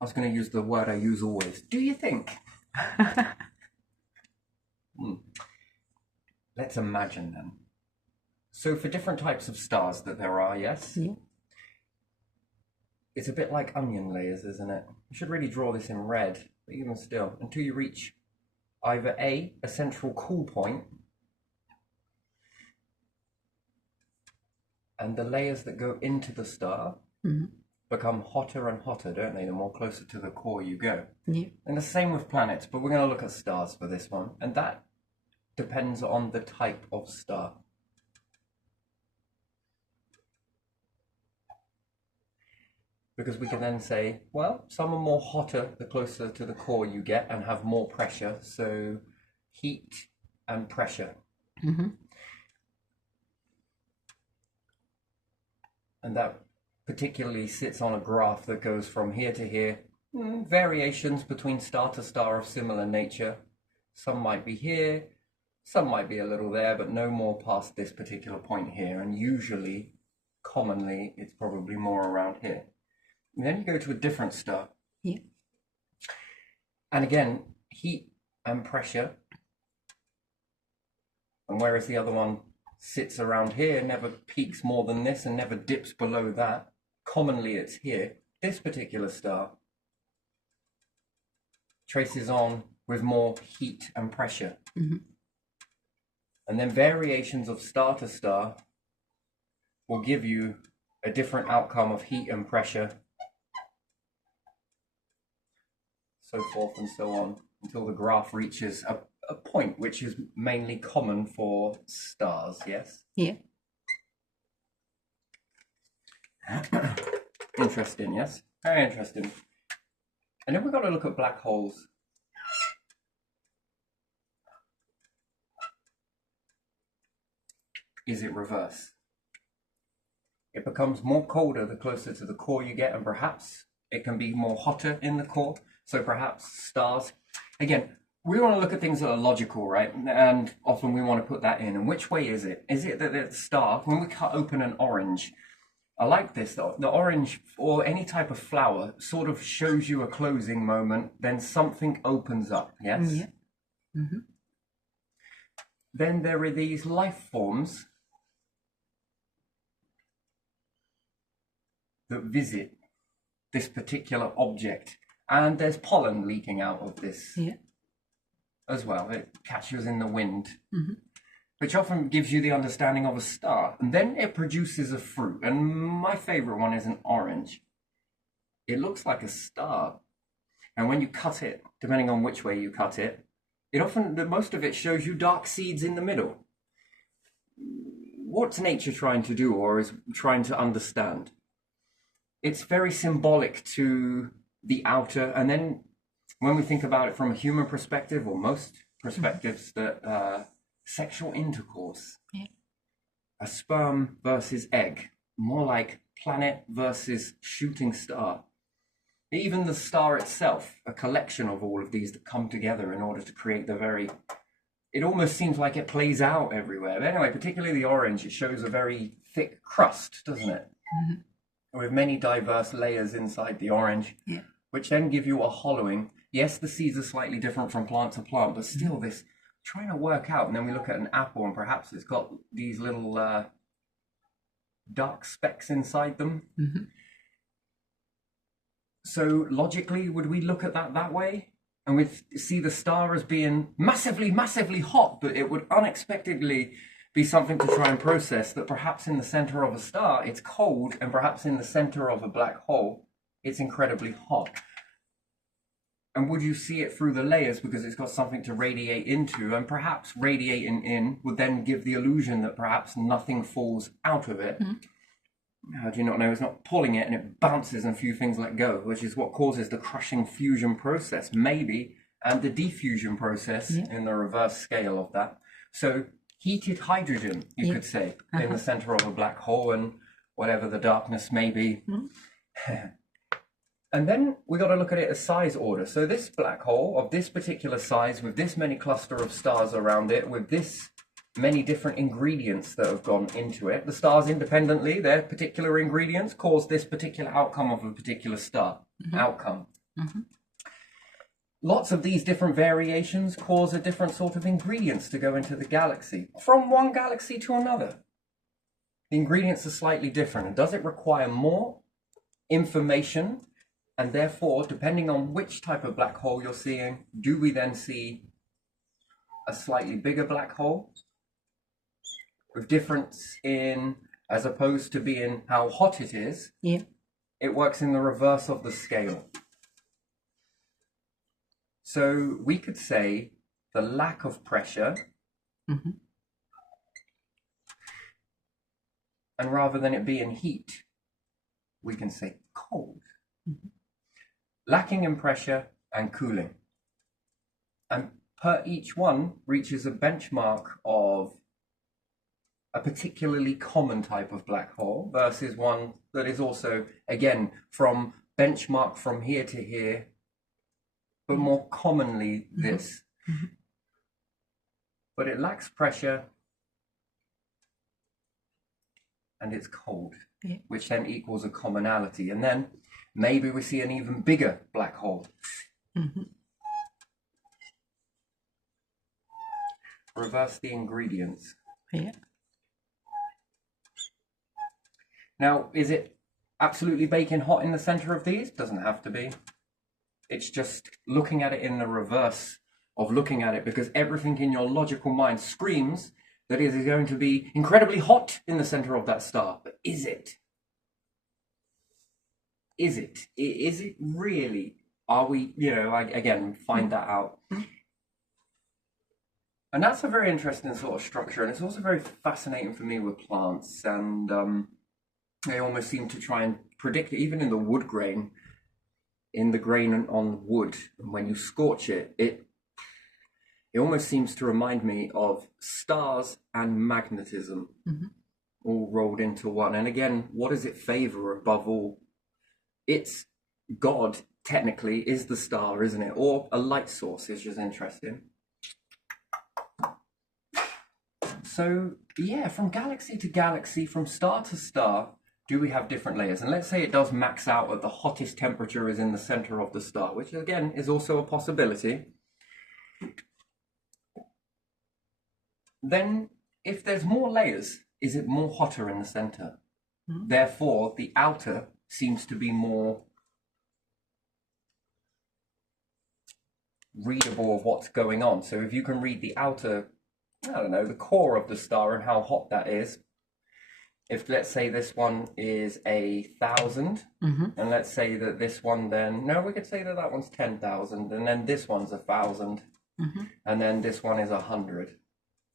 I was going to use the word I use always. Do you think? Let's imagine then. So for different types of stars that there are, yes? Yeah. It's a bit like onion layers, isn't it? You should really draw this in red, but even still, until you reach either a central cool point, and the layers that go into the star become hotter and hotter, don't they? The more closer to the core you go. Yeah. And the same with planets, but we're going to look at stars for this one, and that depends on the type of star. Because we can then say, well, some are more hotter the closer to the core you get and have more pressure, so heat and pressure. And that particularly sits on a graph that goes from here to here. Variations between star to star of similar nature. Some might be here, some might be a little there, but no more past this particular point here. And usually, commonly, it's probably more around here. And then you go to a different star. Yeah. And again, heat and pressure. And whereas the other one sits around here, never peaks more than this and never dips below that, commonly it's here. This particular star traces on with more heat and pressure. And then variations of star to star will give you a different outcome of heat and pressure, so forth and so on, until the graph reaches a point which is mainly common for stars, yes? Yeah. Interesting, yes? Very interesting. And then we've got to look at black holes. Is it reverse? It becomes more colder the closer to the core you get, and perhaps it can be more hotter in the core. So perhaps stars, again, we want to look at things that are logical, right? And often we want to put that in. And which way is it? Is it that the star, when we cut open an orange, I like this, the orange or any type of flower sort of shows you a closing moment, then something opens up, yes? Yeah. Then there are these life forms that visit this particular object, and there's pollen leaking out of this as well. It catches in the wind, which often gives you the understanding of a star, and then it produces a fruit. And my favorite one is an orange. It looks like a star, and when you cut it, depending on which way you cut it, most of it shows you dark seeds in the middle. What's nature trying to do, or is trying to understand? It's very symbolic to the outer, and then when we think about it from a human perspective, or most perspectives, that sexual intercourse, a sperm versus egg, more like planet versus shooting star. Even the star itself, a collection of all of these that come together in order to create it almost seems like it plays out everywhere. But anyway, particularly the orange, it shows a very thick crust, doesn't it? With many diverse layers inside the orange, which then give you a hollowing. Yes, the seeds are slightly different from plant to plant, but still this trying to work out. And then we look at an apple, and perhaps it's got these little dark specks inside them. So logically, would we look at that way? And we'd see the star as being massively, massively hot, but it would unexpectedly be something to try and process, that perhaps in the center of a star it's cold, and perhaps in the center of a black hole it's incredibly hot. And would you see it through the layers because it's got something to radiate into, and perhaps radiating in would then give the illusion that perhaps nothing falls out of it. How do you not know? It's not pulling it and it bounces and a few things let go, which is what causes the crushing fusion process, maybe, and the diffusion process in the reverse scale of that. So heated hydrogen, you could say, in the center of a black hole, and whatever the darkness may be. And then we got to look at it as size order. So this black hole of this particular size, with this many cluster of stars around it, with this many different ingredients that have gone into it, the stars independently, their particular ingredients cause this particular outcome of a particular star. Outcome. Lots of these different variations cause a different sort of ingredients to go into the galaxy, from one galaxy to another. The ingredients are slightly different. And does it require more information? And therefore, depending on which type of black hole you're seeing, do we then see a slightly bigger black hole with difference in, as opposed to being how hot it is, it works in the reverse of the scale. So we could say the lack of pressure, and rather than it being heat, we can say cold. Lacking in pressure and cooling. And per each one reaches a benchmark of a particularly common type of black hole versus one that is also, again, from benchmark from here to here, but more commonly this. But it lacks pressure and it's cold, which then equals a commonality. And then maybe we see an even bigger black hole. Reverse the ingredients. Now, is it absolutely baking hot in the center of these? Doesn't have to be. It's just looking at it in the reverse of looking at it, because everything in your logical mind screams that it is going to be incredibly hot in the center of that star. But is it? Is it? Is it really? Are we, again, find that out. And that's a very interesting sort of structure. And it's also very fascinating for me with plants. And they almost seem to try and predict it, even in the wood grain. In the grain on wood, when you scorch it, it almost seems to remind me of stars and magnetism all rolled into one. And again, what does it favor above all? It's God, technically, is the star, isn't it? Or a light source, which is interesting. So, yeah, from galaxy to galaxy, from star to star, do we have different layers? And let's say it does max out at the hottest temperature is in the center of the star, which again is also a possibility. Then if there's more layers, is it more hotter in the center? Therefore, the outer seems to be more readable of what's going on. So if you can read the outer, the core of the star and how hot that is, if let's say this one is 1,000, and let's say that this one then, we could say that one's 10,000, and then this one's 1,000, and then this one is 100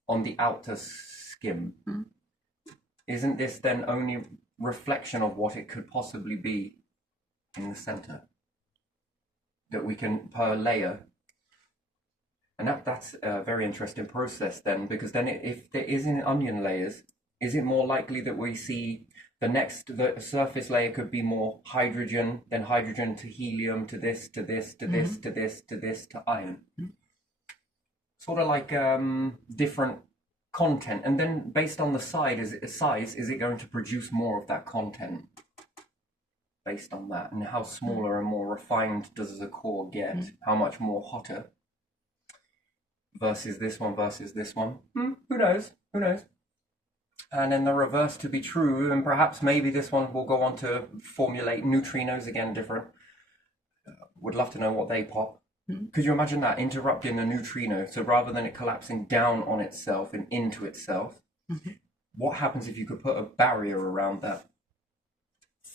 on the outer skim. Isn't this then only reflection of what it could possibly be in the center? That we can, per layer. And that's a very interesting process then, because then if there is in onion layers, is it more likely that we see the surface layer could be more hydrogen, then hydrogen to helium, to this, to this, to this, to this, to this, to iron? Sort of like different content. And then based on the size, is it going to produce more of that content? Based on that, and how smaller and more refined does the core get? How much more hotter? Versus this one versus this one? Who knows? Who knows? And then the reverse to be true, and perhaps maybe this one will go on to formulate neutrinos again different. Would love to know what they pop. Could you imagine that, interrupting a neutrino? So rather than it collapsing down on itself and into itself, what happens if you could put a barrier around that?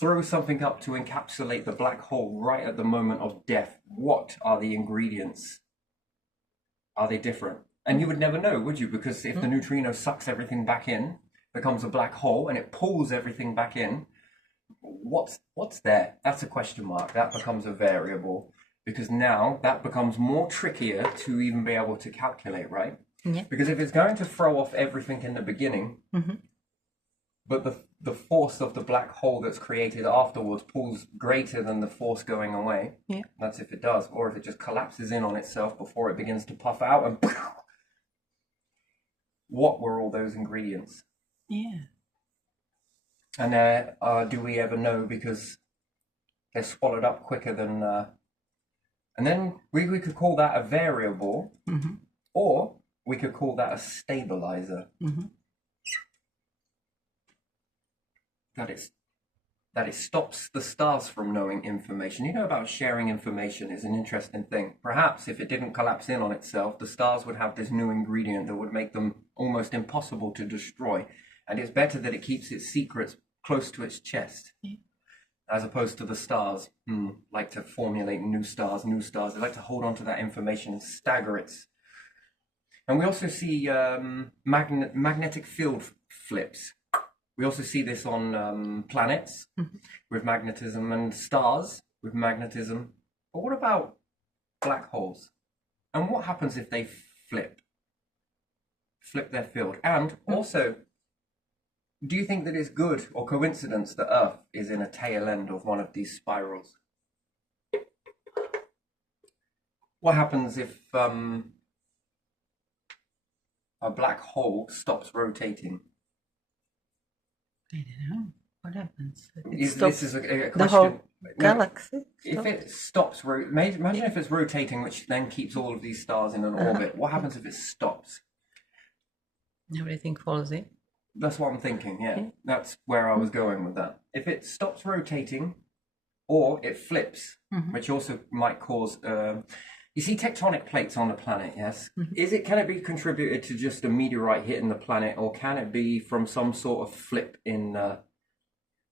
Throw something up to encapsulate the black hole right at the moment of death. What are the ingredients? Are they different? And you would never know, would you? Because if the neutrino sucks everything back in, becomes a black hole, and it pulls everything back in, what's there? That's a question mark. That becomes a variable, because now that becomes more trickier to even be able to calculate, right? Because if it's going to throw off everything in the beginning, but the force of the black hole that's created afterwards pulls greater than the force going away, that's if it does, or if it just collapses in on itself before it begins to puff out, and what were all those ingredients? And do we ever know, because they're swallowed up quicker than And then we could call that a variable, or we could call that a stabilizer. That it stops the stars from knowing information. You know about sharing information is an interesting thing. Perhaps if it didn't collapse in on itself, the stars would have this new ingredient that would make them almost impossible to destroy. And it's better that it keeps its secrets close to its chest, as opposed to the stars like to formulate new stars. They like to hold on to that information and stagger it. And we also see magnetic field flips. We also see this on planets with magnetism and stars with magnetism. But what about black holes? And what happens if they flip their field? And also, do you think that it's good or coincidence that Earth is in a tail end of one of these spirals? What happens if a black hole stops rotating? I don't know. What happens? This is a question. The whole galaxy? If it stops, imagine if it's rotating, which then keeps all of these stars in an orbit. What happens if it stops? Everything falls in. That's what I'm thinking, yeah. That's where I was going with that. If it stops rotating, or it flips, which also might cause... you see tectonic plates on the planet, yes? Can it be contributed to just a meteorite hitting the planet, or can it be from some sort of flip in...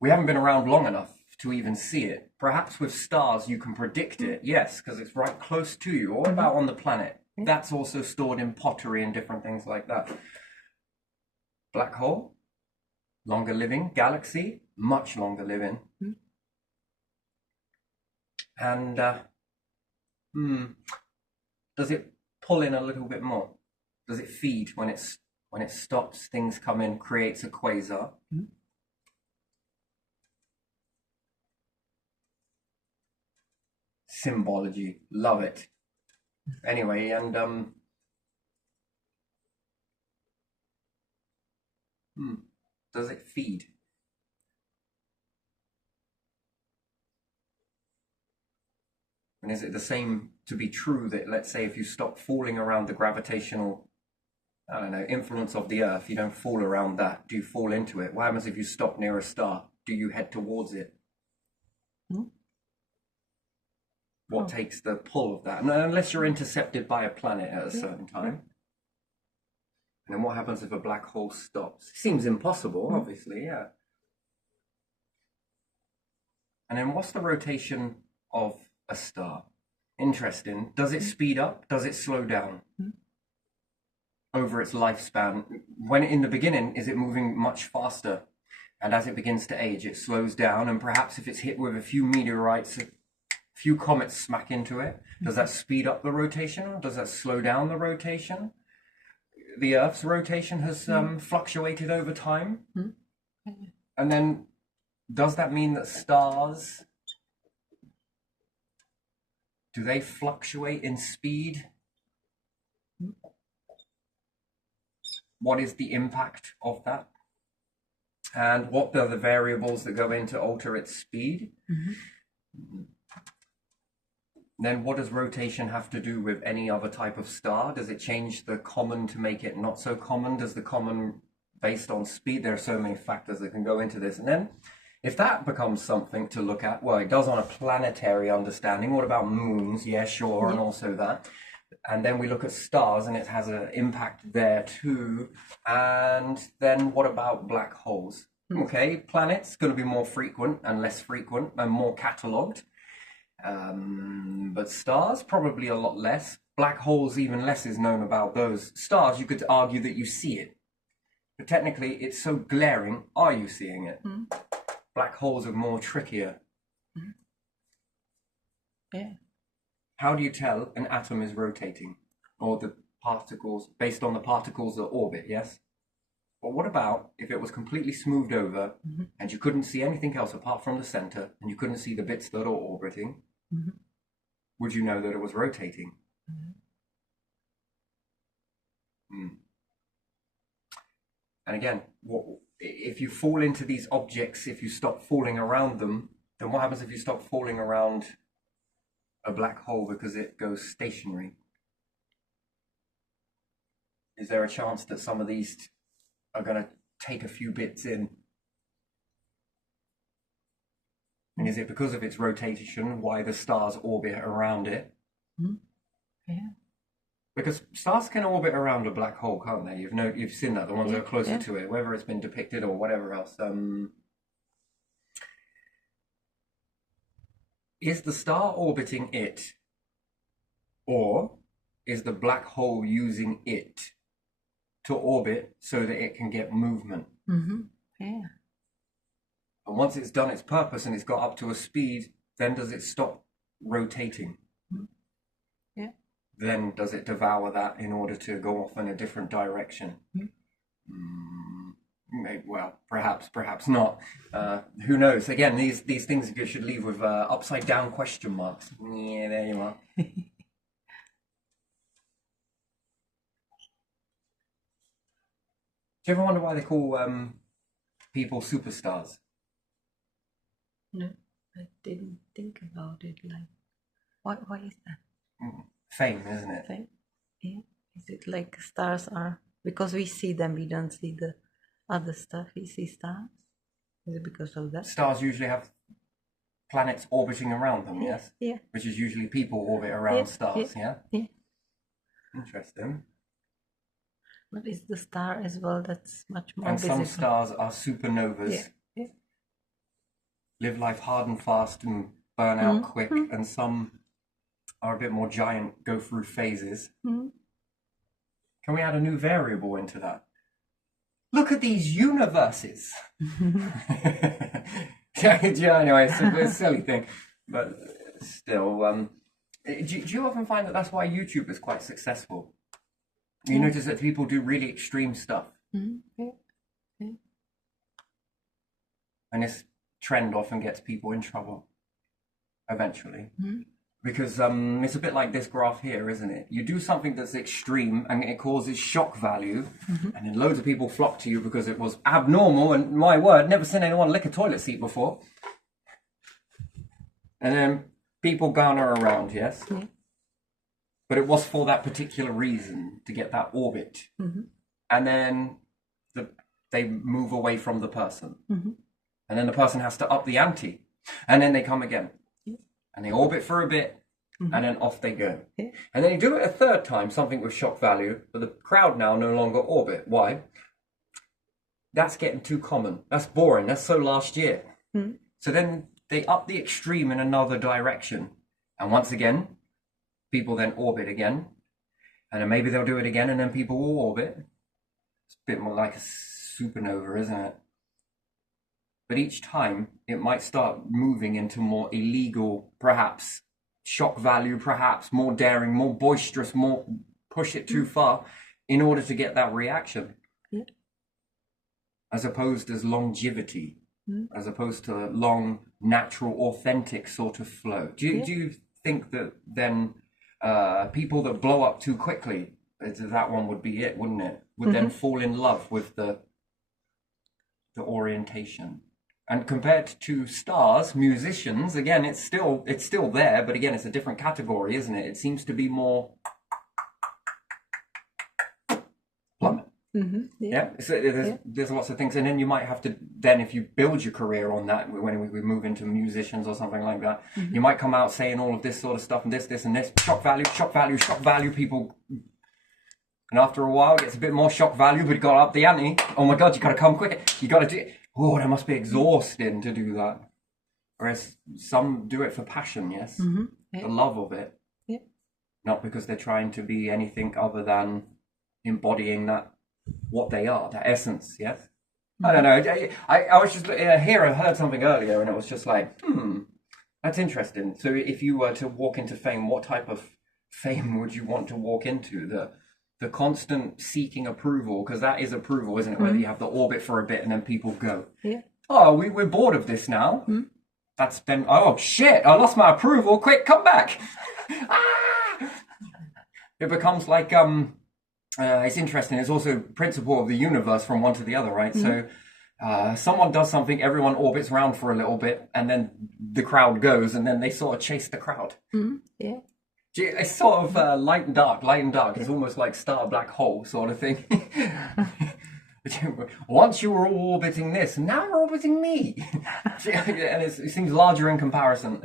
we haven't been around long enough to even see it. Perhaps with stars you can predict it, yes, because it's right close to you. Or what about on the planet? That's also stored in pottery and different things like that. Black hole, longer living. Galaxy, much longer living. And does it pull in a little bit more? Does it feed when it stops? Things come in, creates a quasar. Symbology, love it. Anyway, and does it feed? And is it the same to be true that, let's say, if you stop falling around the gravitational, I don't know, influence of the Earth, you don't fall around that. Do you fall into it? What happens if you stop near a star? Do you head towards it? What takes the pull of that? Unless you're intercepted by a planet at a certain time. And then what happens if a black hole stops? Seems impossible, obviously, yeah. And then what's the rotation of a star? Interesting. Does it speed up? Does it slow down over its lifespan? When in the beginning, is it moving much faster? And as it begins to age, it slows down. And perhaps if it's hit with a few meteorites, a few comets smack into it, does that speed up the rotation? Or does that slow down the rotation? The Earth's rotation has fluctuated over time. And then does that mean that stars, do they fluctuate in speed? What is the impact of that? And what are the variables that go in to alter its speed? Then what does rotation have to do with any other type of star? Does it change the common to make it not so common? Does the common based on speed? There are so many factors that can go into this. And then if that becomes something to look at, well, it does on a planetary understanding. What about moons? Yeah, sure, and also that. And then we look at stars and it has an impact there too. And then what about black holes? Okay, planets going to be more frequent and less frequent and more catalogued. But stars, probably a lot less. Black holes, even less is known about those. Stars, you could argue that you see it. But technically, it's so glaring, are you seeing it? Black holes are more trickier. Yeah. How do you tell an atom is rotating? Or the particles, based on the particles that orbit, yes? But what about if it was completely smoothed over and you couldn't see anything else apart from the center and you couldn't see the bits that are orbiting? Would you know that it was rotating? And again, if you fall into these objects, if you stop falling around them, then what happens if you stop falling around a black hole because it goes stationary? Is there a chance that some of these are going to take a few bits in? And is it because of its rotation why the stars orbit around it? Yeah. Because stars can orbit around a black hole, can't they? You've seen that, the ones that are closer to it, whether it's been depicted or whatever else. Is the star orbiting it, or is the black hole using it to orbit so that it can get movement? Yeah. And once it's done its purpose and it's got up to a speed, then does it stop rotating? Yeah. Then does it devour that in order to go off in a different direction? Well, perhaps not. Who knows? Again, these things you should leave with upside down question marks. Yeah, there you are. Do you ever wonder why they call people superstars? No, I didn't think about it. Like, why is that? Fame, isn't it? Fame? Yeah. Is it like stars are because we see them, we don't see the other stuff? We see stars. Is it because of that? Stars usually have planets orbiting around them, yes? Yeah. Which is usually people orbit around stars, yeah? Yeah. Interesting. But is the star as well that's much more And visible? some stars are supernovas. Yeah. Live life hard and fast and burn out quick, and some are a bit more giant, go through phases. Can we add a new variable into that? Look at these universes. Yeah, anyway, it's a silly thing, but still. Do you often find that that's why YouTube is quite successful? You notice that people do really extreme stuff, and this trend often gets people in trouble eventually. Because it's a bit like this graph here, isn't it? You do something that's extreme and it causes shock value, and then loads of people flock to you because it was abnormal, and my word, never seen anyone lick a toilet seat before. And then people garner around, yes? But it was for that particular reason, to get that orbit. And then they move away from the person. And then the person has to up the ante. And then they come again. And they orbit for a bit, and then off they go. And then you do it a third time, something with shock value, but the crowd now no longer orbit. Why? That's getting too common. That's boring. That's so last year. So then they up the extreme in another direction. And once again, people then orbit again. And then maybe they'll do it again, and then people will orbit. It's a bit more like a supernova, isn't it? But each time, it might start moving into more illegal, perhaps, shock value, perhaps, more daring, more boisterous, more push it too far in order to get that reaction. As opposed as longevity, as opposed to long, natural, authentic sort of flow. Do you think that then people that blow up too quickly, that one would be it, wouldn't it? Would then fall in love with the orientation? And compared to stars, musicians, again, it's still there, but again, it's a different category, isn't it? It seems to be more plummet. So there's lots of things, and then you might have to if you build your career on that, when we move into musicians or something like that, you might come out saying all of this sort of stuff and this and this, shock value, people. And after a while, it gets a bit more shock value, but you got to up the ante. Oh my God, you got to come quicker. You got to do it. Oh, that must be exhausting to do that. Whereas some do it for passion, yes? The love of it. Not because they're trying to be anything other than embodying what they are, that essence, yes? I don't know. I was just here, I heard something earlier, and it was just like, that's interesting. So if you were to walk into fame, what type of fame would you want to walk into? The constant seeking approval, because that is approval, isn't it? Whether you have the orbit for a bit and then people go, oh, we're bored of this now. That's then, oh shit, I lost my approval, quick, come back. It becomes like, it's interesting, it's also principle of the universe from one to the other, right? So someone does something, everyone orbits around for a little bit, and then the crowd goes, and then they sort of chase the crowd. Yeah. It's sort of light and dark. Light and dark is almost like star black hole sort of thing. Once you were all orbiting this, now you're orbiting me. And it seems larger in comparison.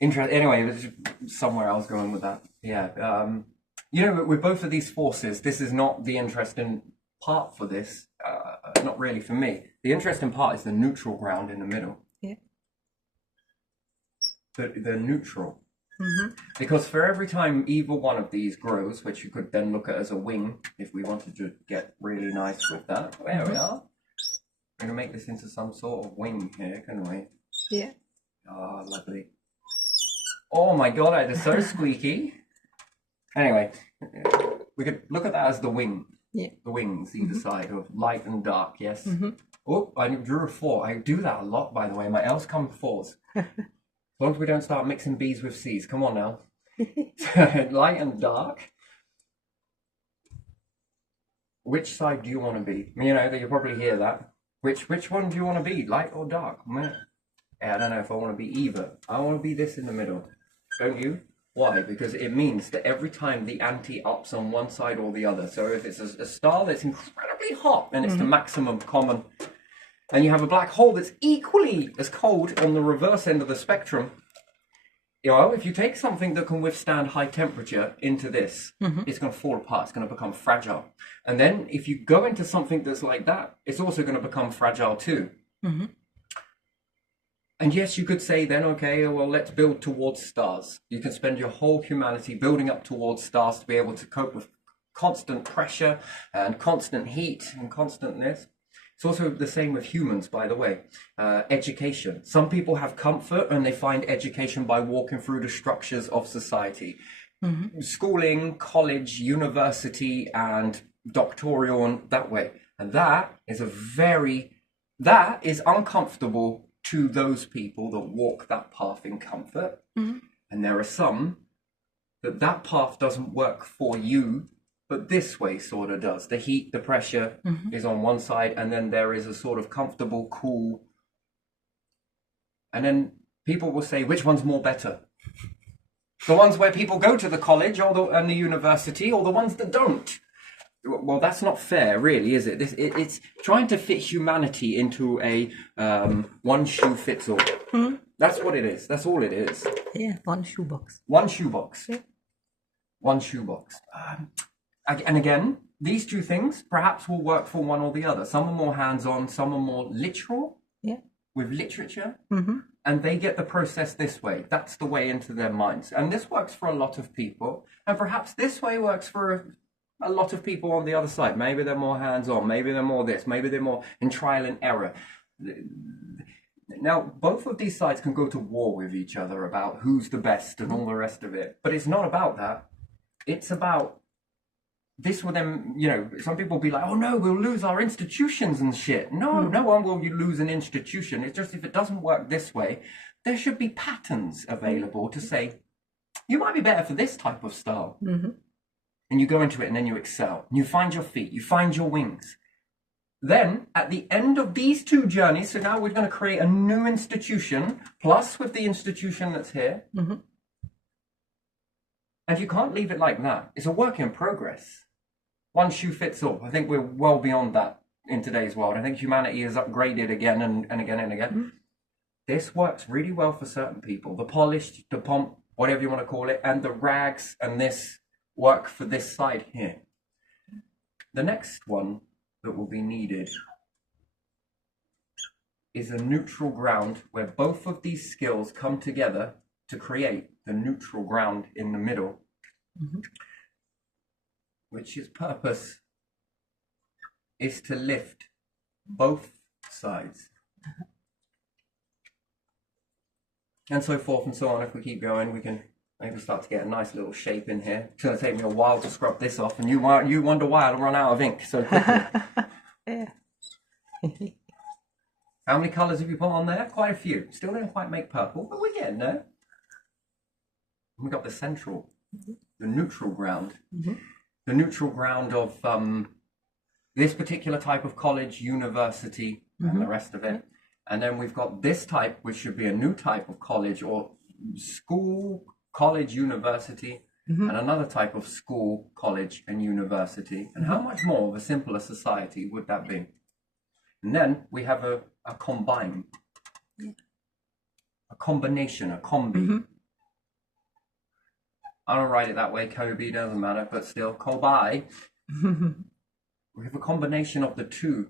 Anyway, it was somewhere I was going with that. Yeah. You know, with both of these forces, this is not the interesting part for this. Not really for me. The interesting part is the neutral ground in the middle. Yeah. The neutral. Because for every time either one of these grows, which you could then look at as a wing, if we wanted to get really nice with that. There we are. We're going to make this into some sort of wing here, can we? Yeah. Oh, lovely. Oh my god, it is so squeaky. Anyway, we could look at that as the wing. Yeah. The wings either side of light and dark, yes. Oh, I drew a 4. I do that a lot, by the way. My L's come 4s. As long as we don't start mixing B's with C's. Come on now. Light and dark. Which side do you want to be? You know, you probably hear that. Which one do you want to be? Light or dark? Yeah, I don't know if I want to be either. I want to be this in the middle. Don't you? Why? Because it means that every time the anti-ups on one side or the other. So if it's a star that's incredibly hot and it's the maximum common, and you have a black hole that's equally as cold on the reverse end of the spectrum, you know, if you take something that can withstand high temperature into this, it's going to fall apart. It's going to become fragile. And then if you go into something that's like that, it's also going to become fragile too. And yes, you could say then, okay, well, let's build towards stars. You can spend your whole humanity building up towards stars to be able to cope with constant pressure and constant heat and constant this. It's also the same with humans, by the way. Education. Some people have comfort and they find education by walking through the structures of society. Schooling, college, university, and doctoral and that way. And that is uncomfortable to those people that walk that path in comfort. And there are some that path doesn't work for you, but this way sort of does. The heat, the pressure is on one side, and then there is a sort of comfortable, cool. And then people will say, which one's more better? The ones where people go to the college and the university, or the ones that don't? Well, that's not fair, really, is it? It's trying to fit humanity into a one shoe fits all. That's what it is. That's all it is. Yeah, one shoebox. One shoebox. Yeah. One shoebox. And again, these two things perhaps will work for one or the other. Some are more hands-on, some are more literal with literature. And they get the process this way. That's the way into their minds. And this works for a lot of people. And perhaps this way works for a lot of people on the other side. Maybe they're more hands-on. Maybe they're more this. Maybe they're more in trial and error. Now, both of these sides can go to war with each other about who's the best and all the rest of it. But it's not about that. It's about this will then, you know, some people will be like, oh no, we'll lose our institutions and shit. No, no one will lose an institution. It's just if it doesn't work this way, there should be patterns available to say, you might be better for this type of style. And you go into it and then you excel. And you find your feet, you find your wings. Then, at the end of these two journeys, so now we're going to create a new institution, plus with the institution that's here. And you can't leave it like that. It's a work in progress. One shoe fits all. I think we're well beyond that in today's world. I think humanity is upgraded again and again and again. This works really well for certain people. The polished, the pomp, whatever you want to call it, and the rags and this work for this side here. The next one that will be needed is a neutral ground where both of these skills come together to create the neutral ground in the middle, which its purpose is to lift both sides. And so forth and so on. If we keep going, we can maybe start to get a nice little shape in here. It's going to take me a while to scrub this off, and you wonder why I'll run out of ink so quickly. How many colours have you put on there? Quite a few. Still don't quite make purple, but we're getting there. We've got the central, the neutral ground. The neutral ground of this particular type of college, university, and the rest of it. And then we've got this type, which should be a new type of college or school, college, university, and another type of school, college, and university. And how much more of a simpler society would that be? And then we have a combine, a combination, a combi. I don't write it that way, Kobe, doesn't matter, but still, Kobai. We have a combination of the two,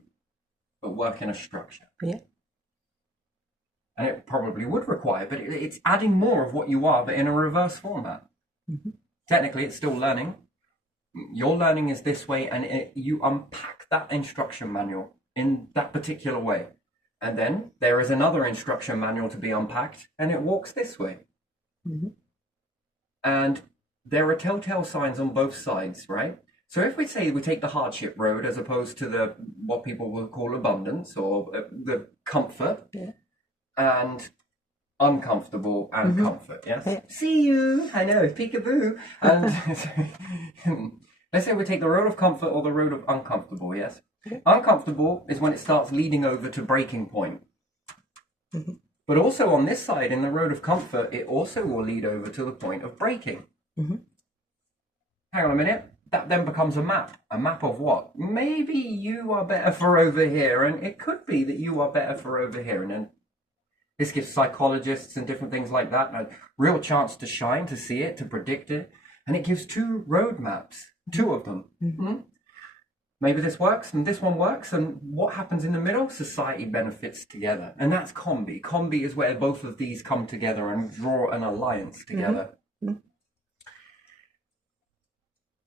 but work in a structure. Yeah. And it probably would require, but it's adding more of what you are, but in a reverse format. Technically, it's still learning. Your learning is this way, and you unpack that instruction manual in that particular way. And then there is another instruction manual to be unpacked, and it walks this way. And there are telltale signs on both sides, right? So if we say we take the hardship road as opposed to the what people will call abundance or the comfort, and uncomfortable and comfort, yes? See you, I know, peekaboo. And let's say we take the road of comfort or the road of uncomfortable, yes? Uncomfortable is when it starts leading over to breaking point. But also on this side, in the road of comfort, it also will lead over to the point of breaking. Hang on a minute. That then becomes a map. A map of what? Maybe you are better for over here, and it could be that you are better for over here. And then this gives psychologists and different things like that a real chance to shine, to see it, to predict it. And it gives two road maps, two of them. Maybe this works and this one works, and what happens in the middle? Society benefits together. And that's combi. Combi is where both of these come together and draw an alliance together.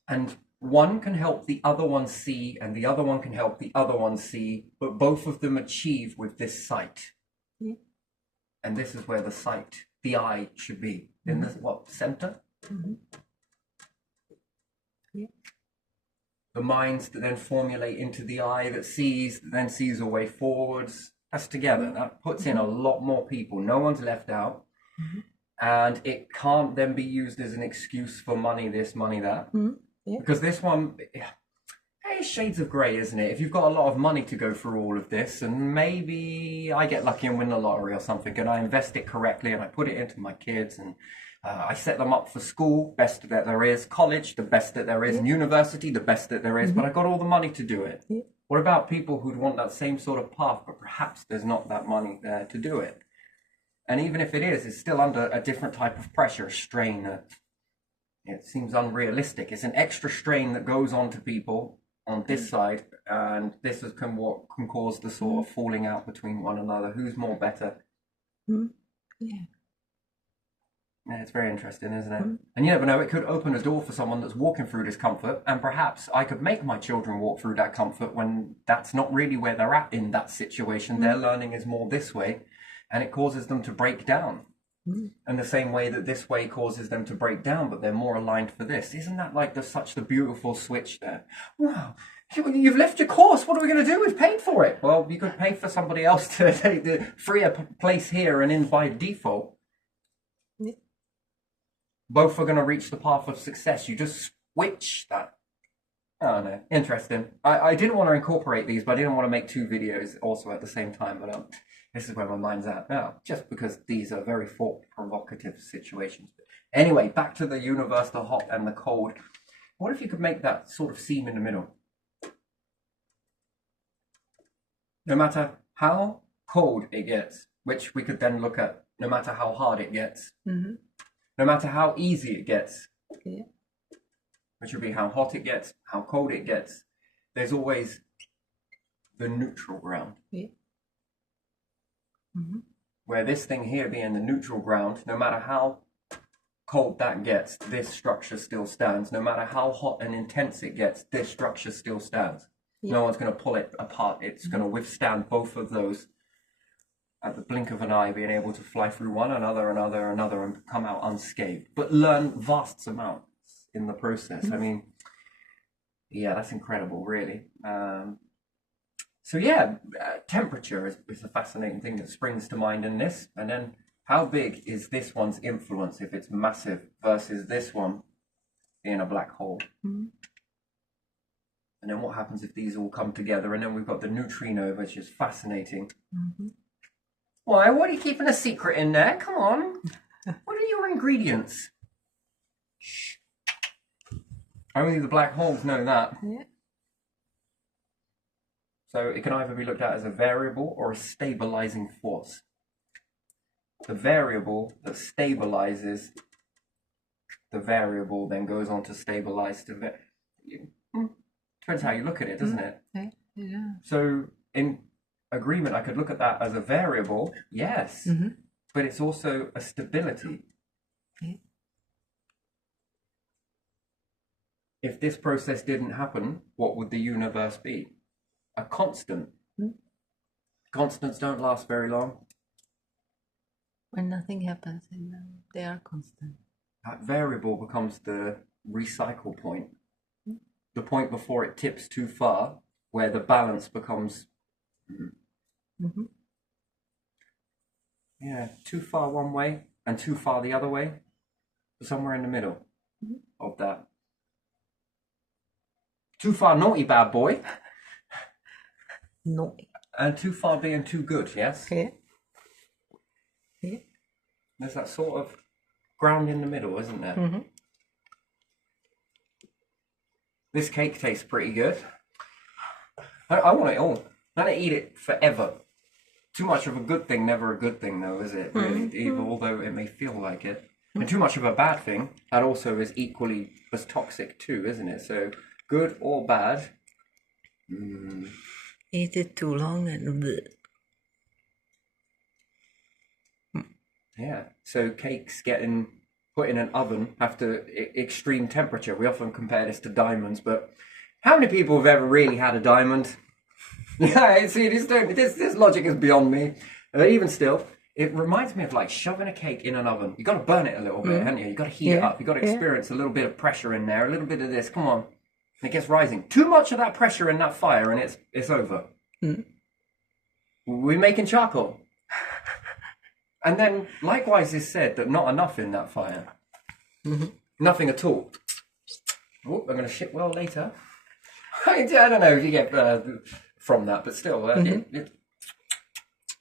And one can help the other one see, and the other one can help the other one see, but both of them achieve with this sight. And this is where the sight, the eye, should be. In this, center? The minds that then formulate into the eye that then sees a way forwards. That's together. That puts in a lot more people. No one's left out. And it can't then be used as an excuse for money this, money that. Because this one, hey, shades of grey, isn't it? If you've got a lot of money to go through all of this, and maybe I get lucky and win the lottery or something, and I invest it correctly, and I put it into my kids, and I set them up for school, best that there is, college, the best that there is, and university, the best that there is, but I got all the money to do it. What about people who'd want that same sort of path, but perhaps there's not that money there to do it? And even if it is, it's still under a different type of pressure, a strain that it seems unrealistic. It's an extra strain that goes on to people on this side, and this is what can cause the sort of falling out between one another. Who's more better? Yeah, it's very interesting, isn't it? And you never know, it could open a door for someone that's walking through discomfort, and perhaps I could make my children walk through that comfort when that's not really where they're at in that situation. Their learning is more this way, and it causes them to break down. And the same way that this way causes them to break down, but they're more aligned for this. Isn't that like such the beautiful switch there? Wow, you've left your course. What are we going to do? We've paid for it. Well, you could pay for somebody else to take the freer place here and in by default. Both are going to reach the path of success. You just switch that. Oh no, interesting. I didn't want to incorporate these, but I didn't want to make two videos also at the same time. But this is where my mind's at now, just because these are very thought-provocative situations. Anyway, back to the universe, the hot and the cold. What if you could make that sort of seam in the middle? No matter how cold it gets, which we could then look at, no matter how hard it gets, no matter how easy it gets, which would be how hot it gets, how cold it gets, there's always the neutral ground. Where this thing here being the neutral ground, no matter how cold that gets, this structure still stands. No matter how hot and intense it gets, this structure still stands. No one's going to pull it apart. It's going to withstand both of those at the blink of an eye, being able to fly through one, another, and come out unscathed, but learn vast amounts in the process. I mean, yeah, that's incredible, really. So yeah, temperature is a fascinating thing that springs to mind in this. And then how big is this one's influence if it's massive versus this one being a black hole? And then what happens if these all come together? And then we've got the neutrino, which is fascinating. Why? What are you keeping a secret in there? Come on. What are your ingredients? Shh. Only the black holes know that. Yeah. So it can either be looked at as a variable or a stabilizing force. The variable that stabilizes the variable then goes on to stabilize the depends how you look at it, doesn't it? Yeah. So in agreement, I could look at that as a variable, yes, but it's also a stability. Yeah. If this process didn't happen, what would the universe be? A constant. Constants don't last very long. When nothing happens, they are constant. That variable becomes the recycle point. The point before it tips too far, where the balance becomes too far one way and too far the other way. Somewhere in the middle of that. Too far naughty bad boy. Naughty. And too far being too good, yes? Yeah. Yeah. There's that sort of ground in the middle, isn't there? This cake tastes pretty good. I want it all. I'm going to eat it forever. Too much of a good thing, never a good thing though, is it? Really, even although it may feel like it. And too much of a bad thing, that also is equally as toxic too, isn't it? So, good or bad. Eat it too long and Yeah, so cakes getting put in an oven after extreme temperature. We often compare this to diamonds, but how many people have ever really had a diamond? Yeah, see, this logic is beyond me. Even still, it reminds me of like shoving a cake in an oven. You got to burn it a little bit, haven't you? You got to heat it up. You got to experience a little bit of pressure in there, a little bit of this. Come on, and it gets rising. Too much of that pressure in that fire, and it's over. We're making charcoal. And then, likewise, is said that not enough in that fire. Nothing at all. Oh, I'm going to shit well later. I don't know if you get from that, but still.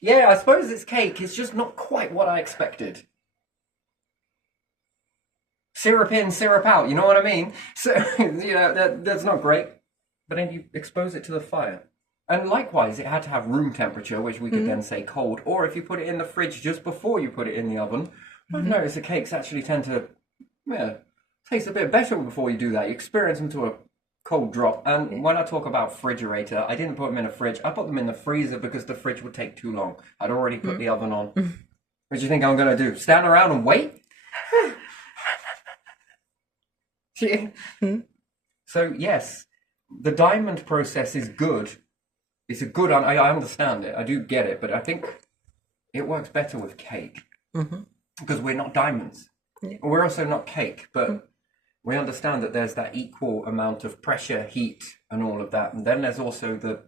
Yeah, I suppose this cake is just not quite what I expected. Syrup in, syrup out, you know what I mean? So, that's not great. But then you expose it to the fire. And likewise, it had to have room temperature, which we could then say cold. Or if you put it in the fridge just before you put it in the oven, I've noticed the cakes actually tend to taste a bit better before you do that. You experience them to a cold drop. And when I talk about refrigerator, I didn't put them in a fridge. I put them in the freezer because the fridge would take too long. I'd already put the oven on. What do you think I'm going to do? Stand around and wait? So, yes, the diamond process is good. It's a good, I understand it, I do get it, but I think it works better with cake. Because we're not diamonds. We're also not cake, but we understand that there's that equal amount of pressure, heat, and all of that. And then there's also the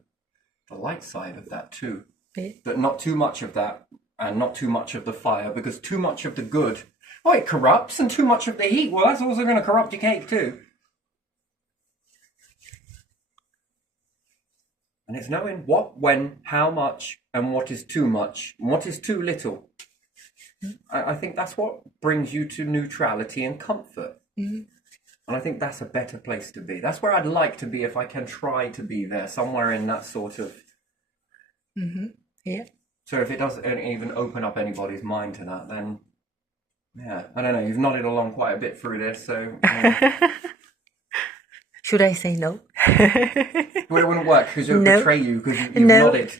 light side of that too. That not too much of that, and not too much of the fire, because too much of the good, it corrupts, and too much of the heat, well, that's also going to corrupt your cake too. And it's knowing what, when, how much, and what is too much, and what is too little. I think that's what brings you to neutrality and comfort. And I think that's a better place to be. That's where I'd like to be if I can try to be there, somewhere in that sort of... Yeah. So if it doesn't even open up anybody's mind to that, then... Yeah, I don't know, you've nodded along quite a bit through this, so... Should I say no? Well, it wouldn't work because it would betray you because you've nodded.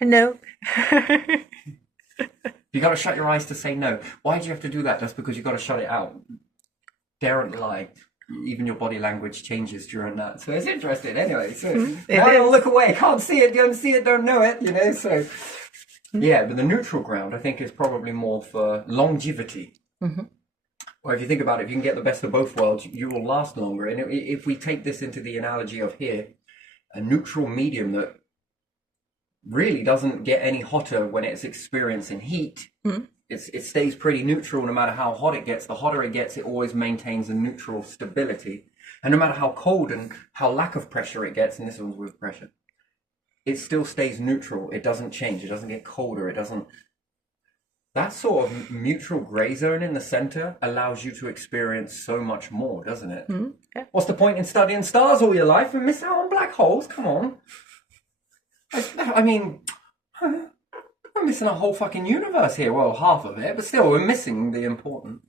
No. You got to shut your eyes to say no. Why do you have to do that? Just because you got to shut it out. Daren't lie. Even your body language changes during that. So it's interesting anyway. So now you'll look away. Can't see it, don't see it, don't know it, So yeah, but the neutral ground I think is probably more for longevity. Or if you think about it, if you can get the best of both worlds, you will last longer. And if we take this into the analogy of here, a neutral medium that really doesn't get any hotter when it's experiencing heat, it stays pretty neutral no matter how hot it gets. The hotter it gets, it always maintains a neutral stability. And no matter how cold and how lack of pressure it gets, and this one's with pressure, it still stays neutral. It doesn't change. It doesn't get colder. It doesn't. That sort of neutral gray zone in the center allows you to experience so much more, doesn't it? Yeah. What's the point in studying stars all your life and miss out on black holes? Come on. I mean, we're missing a whole fucking universe here. Well, half of it, but still, we're missing the important.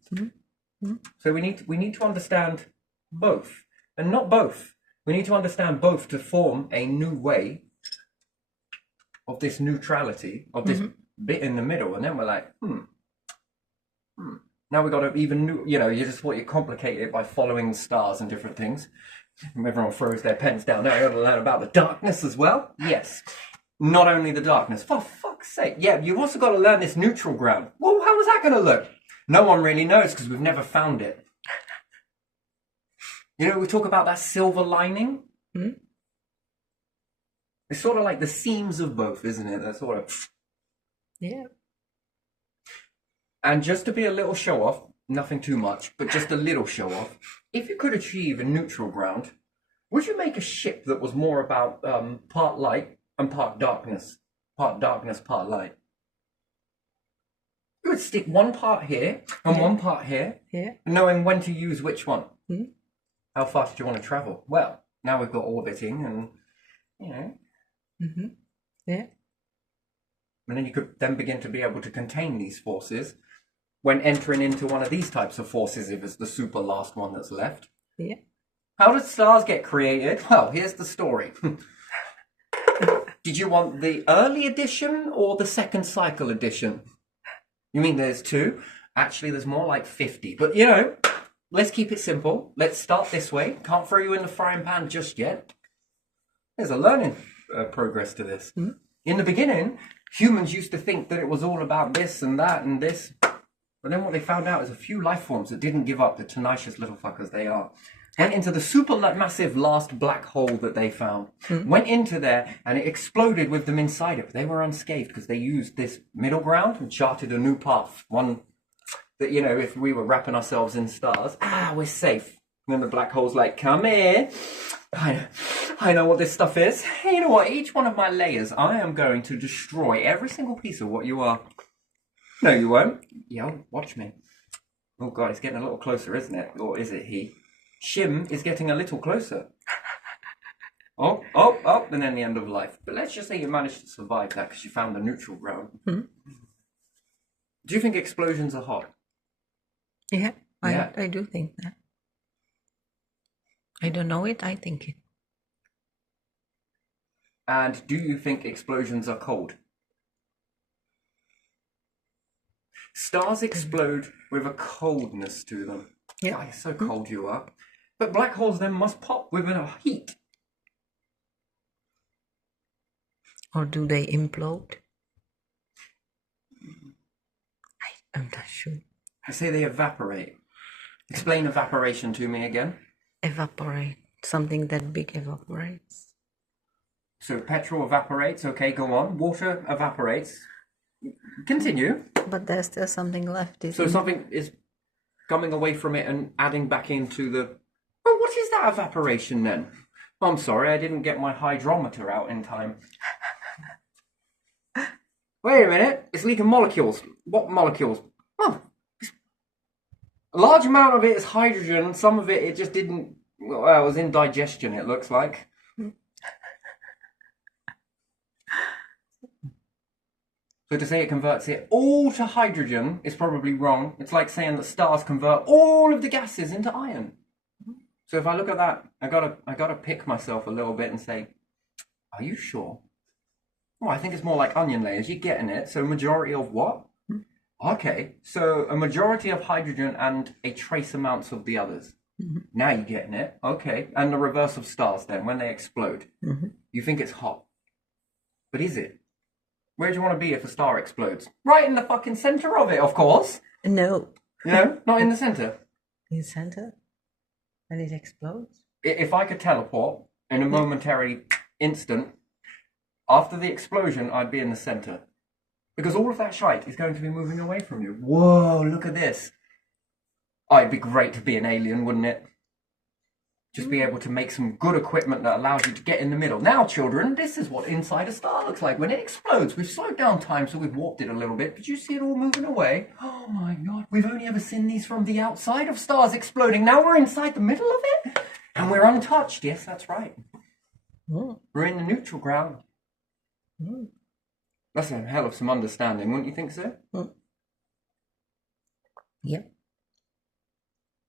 So we need to understand both, and not both. We need to understand both to form a new way of this neutrality, of this bit in the middle, and then we're like, Now we got to even, you just thought you complicate it by following stars and different things. Everyone throws their pens down. Now you got to learn about the darkness as well. Yes, not only the darkness. For fuck's sake, yeah. You've also got to learn this neutral ground. Well, how is that going to look? No one really knows because we've never found it. We talk about that silver lining. It's sort of like the seams of both, isn't it? That sort of. Yeah. And just to be a little show off, nothing too much, but just a little show off. If you could achieve a neutral ground, would you make a ship that was more about part light and part darkness, part light? You would stick one part here and one part here, knowing when to use which one. How fast do you want to travel? Well, now we've got orbiting and, Yeah. And then you could then begin to be able to contain these forces when entering into one of these types of forces, if it's the super last one that's left. Yeah. How did stars get created? Well, here's the story. Did you want the early edition or the second cycle edition? You mean there's two? Actually, there's more like 50. But, let's keep it simple. Let's start this way. Can't throw you in the frying pan just yet. There's a learning progress to this. In the beginning, humans used to think that it was all about this and that and this. But then what they found out is a few life forms that didn't give up, the tenacious little fuckers they are, went into the super massive last black hole that they found, went into there, and it exploded with them inside it. But they were unscathed because they used this middle ground and charted a new path. One that, if we were wrapping ourselves in stars, we're safe. And then the black hole's like, come here. I know what this stuff is. Hey, you know what? Each one of my layers, I am going to destroy every single piece of what you are. No, you won't. Yeah, watch me. Oh, God, it's getting a little closer, isn't it? Or is it he? Shim is getting a little closer. Oh, and then the end of life. But let's just say you managed to survive that because you found the neutral ground. Do you think explosions are hot? Yeah, I do think that. I don't know it, I think it. And do you think explosions are cold? Stars explode with a coldness to them. Yeah. Oh, so cold you are. But black holes then must pop with a heat. Or do they implode? I'm not sure. I say they evaporate. Explain evaporation to me again. Evaporate. Something that big evaporates. So petrol evaporates. Okay, go on. Water evaporates. Continue. But there's still something left. So something is coming away from it and adding back into the... Well, what is that evaporation then? Oh, I'm sorry, I didn't get my hydrometer out in time. Wait a minute, it's leaking molecules. What molecules? Oh, a large amount of it is hydrogen, some of it just didn't... Well, it was indigestion, it looks like. So to say it converts it all to hydrogen is probably wrong. It's like saying that stars convert all of the gases into iron. So if I look at that, I gotta pick myself a little bit and say, are you sure? Well, I think it's more like onion layers. You're getting it. So majority of what? Okay, so a majority of hydrogen and a trace amounts of the others. Now you're getting it. Okay, and the reverse of stars then, when they explode. You think it's hot. But is it? Where do you want to be if a star explodes? Right in the fucking center of it, of course. No. No, not in the center. In the center? And it explodes? If I could teleport in a momentary instant, after the explosion, I'd be in the center. Because all of that shite is going to be moving away from you. Whoa, look at this. Oh, it'd be great to be an alien, wouldn't it? Just be able to make some good equipment that allows you to get in the middle. Now, children, this is what inside a star looks like when it explodes. We've slowed down time, so we've warped it a little bit. Did you see it all moving away? Oh my God. We've only ever seen these from the outside of stars exploding. Now we're inside the middle of it. And we're untouched. Yes, that's right. We're in the neutral ground. That's a hell of some understanding, wouldn't you think so? Yeah.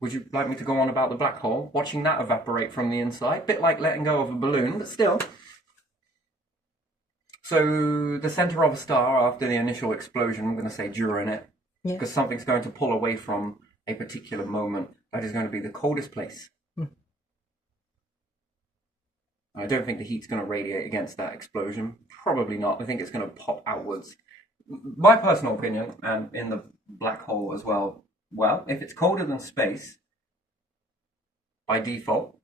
Would you like me to go on about the black hole? Watching that evaporate from the inside? Bit like letting go of a balloon, but still. So the center of a star after the initial explosion, I'm going to say during it, because something's going to pull away from a particular moment. That is going to be the coldest place. I don't think the heat's going to radiate against that explosion. Probably not. I think it's going to pop outwards. My personal opinion, and in the black hole as well, well, if it's colder than space, by default,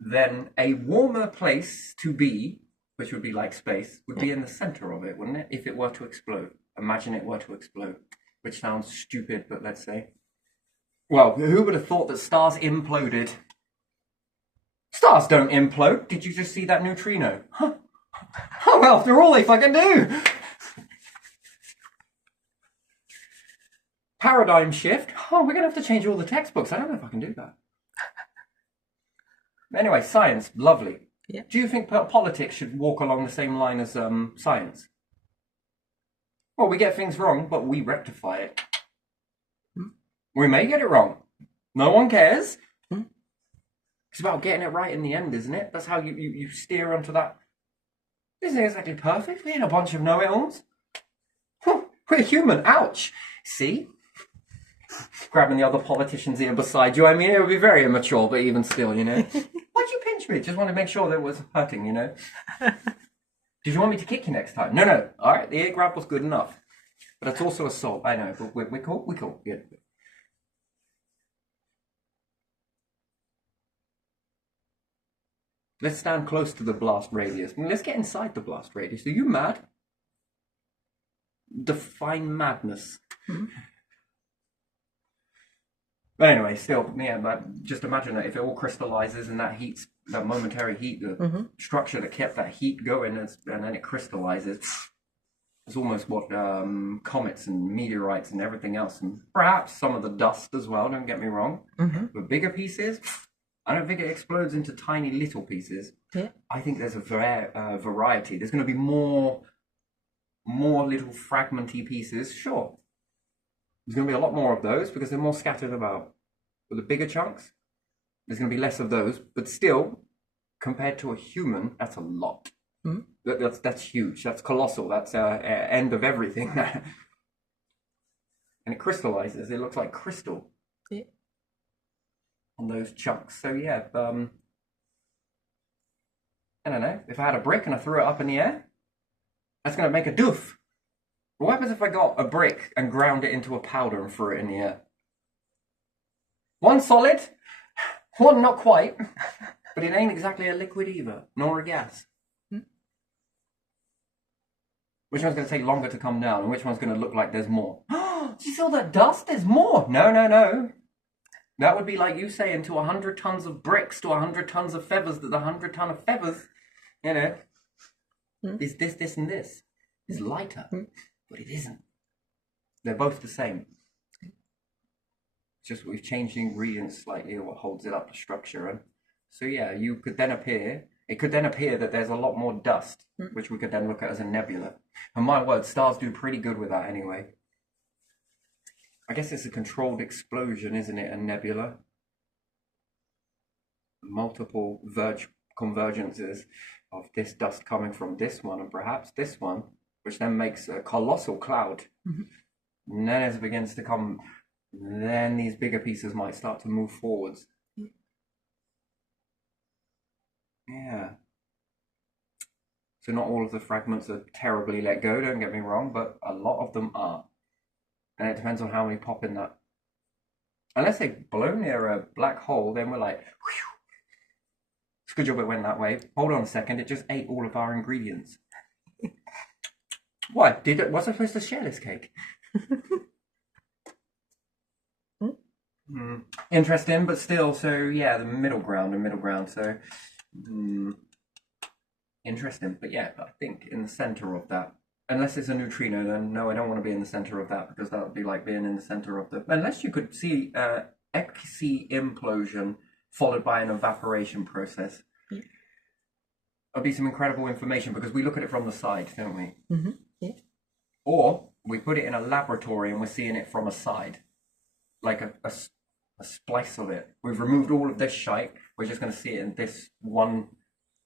then a warmer place to be, which would be like space, would be in the center of it, wouldn't it? If it were to explode. Imagine it were to explode, which sounds stupid, but let's say. Well, who would have thought that stars imploded? Stars don't implode. Did you just see that neutrino? Huh. Oh, well, after all they fucking do. Paradigm shift. Oh, we're going to have to change all the textbooks. I don't know if I can do that. Anyway, science, lovely. Yeah. Do you think politics should walk along the same line as science? Well, we get things wrong, but we rectify it. We may get it wrong. No one cares. It's about getting it right in the end, isn't it? That's how you steer onto that. This isn't exactly perfect. We ain't a bunch of know-it-alls. We're human. Ouch. See? Grabbing the other politician's ear beside you. I mean, it would be very immature, but even still, you know. Why'd you pinch me? Just want to make sure that it was hurting, you know. Did you want me to kick you next time? No. All right, the ear grab was good enough. But that's also assault. I know, but we're cool. We're cool. Good. Let's stand close to the blast radius. I mean, let's get inside the blast radius. Are you mad? Define madness. But anyway, still, yeah, just imagine that if it all crystallizes and that heat's, that momentary heat, the structure that kept that heat going, and then it crystallizes. It's almost what comets and meteorites and everything else, and perhaps some of the dust as well, don't get me wrong. But bigger pieces, I don't think it explodes into tiny little pieces. Yeah. I think there's a variety. There's going to be more little fragmenty pieces, sure. There's going to be a lot more of those because they're more scattered about. But the bigger chunks, there's going to be less of those. But still, compared to a human, that's a lot. That's huge. That's colossal. That's end of everything. And it crystallizes. It looks like crystal. Yeah. On those chunks. So yeah, I don't know. If I had a brick and I threw it up in the air, that's going to make a doof. But what happens if I got a brick and ground it into a powder and threw it in the air? One solid, one not quite, but it ain't exactly a liquid either, nor a gas. Which one's going to take longer to come down, and which one's going to look like there's more? Do you see all that dust? There's more. No. That would be like you saying to 100 tons of bricks to 100 tons of feathers that the 100 ton of feathers, you know, is this, and this. Is lighter, but it isn't. They're both the same. It's just we've changed the ingredients slightly, or what holds it up to structure. And so yeah, it could then appear that there's a lot more dust, which we could then look at as a nebula. And my word, stars do pretty good with that anyway. I guess it's a controlled explosion, isn't it? A nebula. Multiple convergences of this dust coming from this one and perhaps this one, which then makes a colossal cloud. And then as it begins to come, then these bigger pieces might start to move forwards. Yeah. So not all of the fragments are terribly let go, don't get me wrong, but a lot of them are. And it depends on how many pop in that. Unless they blow near a black hole, then we're like, whew. It's a good job it went that way. Hold on a second, it just ate all of our ingredients. What? Was I supposed to share this cake? Interesting, but still, so yeah, the middle ground, so interesting. But yeah, I think in the center of that, unless it's a neutrino, then no, I don't want to be in the center of that, because that would be like being in the center of the, unless you could see X-C implosion followed by an evaporation process. That'd be some incredible information, because we look at it from the side, don't we? Yeah. Or we put it in a laboratory and we're seeing it from a side, like a splice of it. We've removed all of this shite. We're just going to see it in this one.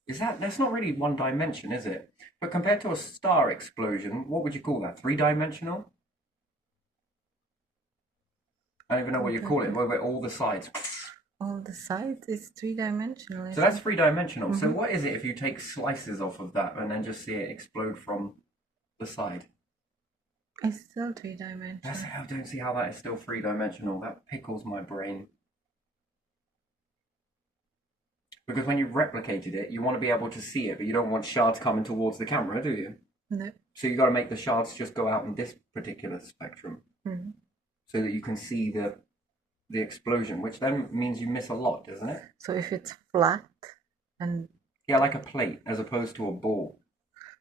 That's not really one dimension, is it? But compared to a star explosion, what would you call that? 3-dimensional? I don't even know what you call it. Where all the sides. All the sides is 3-dimensional. So that's 3-dimensional. So what is it if you take slices off of that and then just see it explode from the side? It's still 3-dimensional. I don't see how that is still 3-dimensional. That pickles my brain. Because when you've replicated it, you want to be able to see it, but you don't want shards coming towards the camera, do you? No. So you got to make the shards just go out in this particular spectrum, so that you can see the explosion, which then means you miss a lot, doesn't it? So if it's flat and yeah, like a plate as opposed to a ball.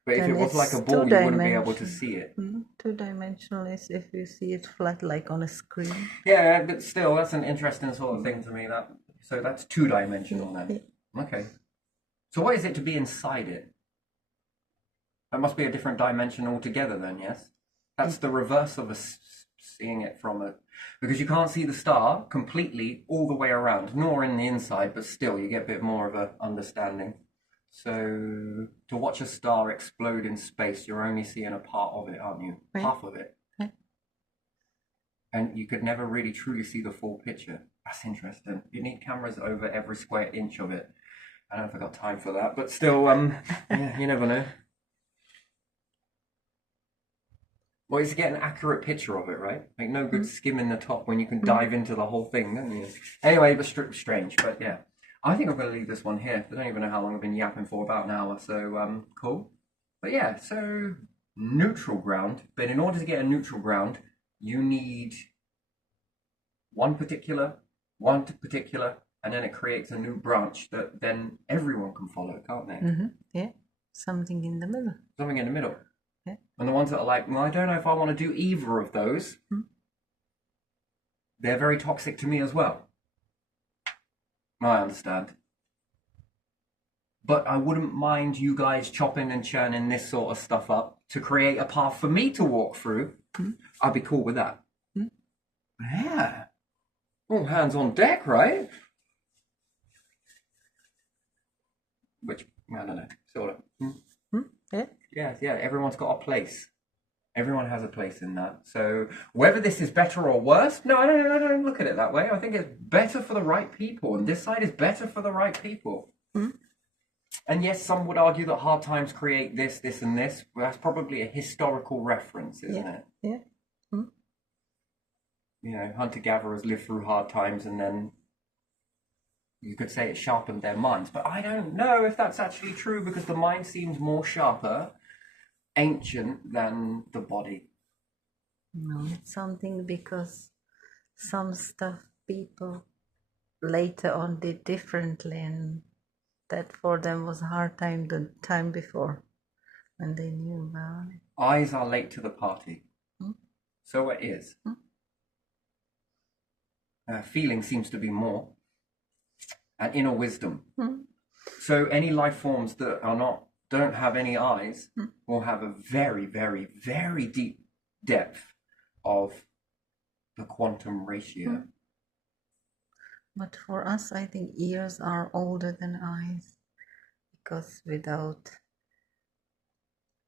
But if then it was like a it's ball, you wouldn't be able to 2-dimensional. see it. 2-dimensional is if you see it flat, like on a screen. Yeah, but still, that's an interesting sort of thing to me. So that's 2-dimensional then. Okay. So what is it to be inside it? That must be a different dimension altogether then, yes? That's the reverse of us seeing it from a... Because you can't see the star completely all the way around, nor in the inside, but still you get a bit more of a understanding. So to watch a star explode in space, you're only seeing a part of it, aren't you? Right. Half of it. Right. And you could never really truly see the full picture. That's interesting. You need cameras over every square inch of it. I don't know if I got time for that, but still, yeah, you never know. Well, it's to get an accurate picture of it, right? Like no good skimming the top when you can dive into the whole thing, don't you? Anyway, it was strange, but yeah. I think I'm going to leave this one here. I don't even know how long I've been yapping for, about an hour, so cool. But yeah, so neutral ground. But in order to get a neutral ground, you need one particular, and then it creates a new branch that then everyone can follow, can't they? Yeah, something in the middle. Something in the middle. Yeah. And the ones that are like, well, I don't know if I want to do either of those, they're very toxic to me as well. I understand. But I wouldn't mind you guys chopping and churning this sort of stuff up to create a path for me to walk through. I'd be cool with that. Yeah. All hands on deck, right? Which, I don't know, sort of. Yeah. Yeah, everyone's got a place. Everyone has a place in that. So whether this is better or worse, no, I don't look at it that way. I think it's better for the right people, and this side is better for the right people. And yes, some would argue that hard times create this, and this. But that's probably a historical reference, isn't it? Yeah. You know, hunter-gatherers live through hard times, and then you could say it sharpened their minds. But I don't know if that's actually true, because the mind seems more sharper, ancient than the body. No, it's something because some stuff people later on did differently, and that for them was a hard time the time before when they knew about it. Eyes are late to the party. So it is. Feeling seems to be more. And inner wisdom. So any life forms that don't have any eyes will have a very, very, very deep depth of the quantum ratio. But for us, I think ears are older than eyes, because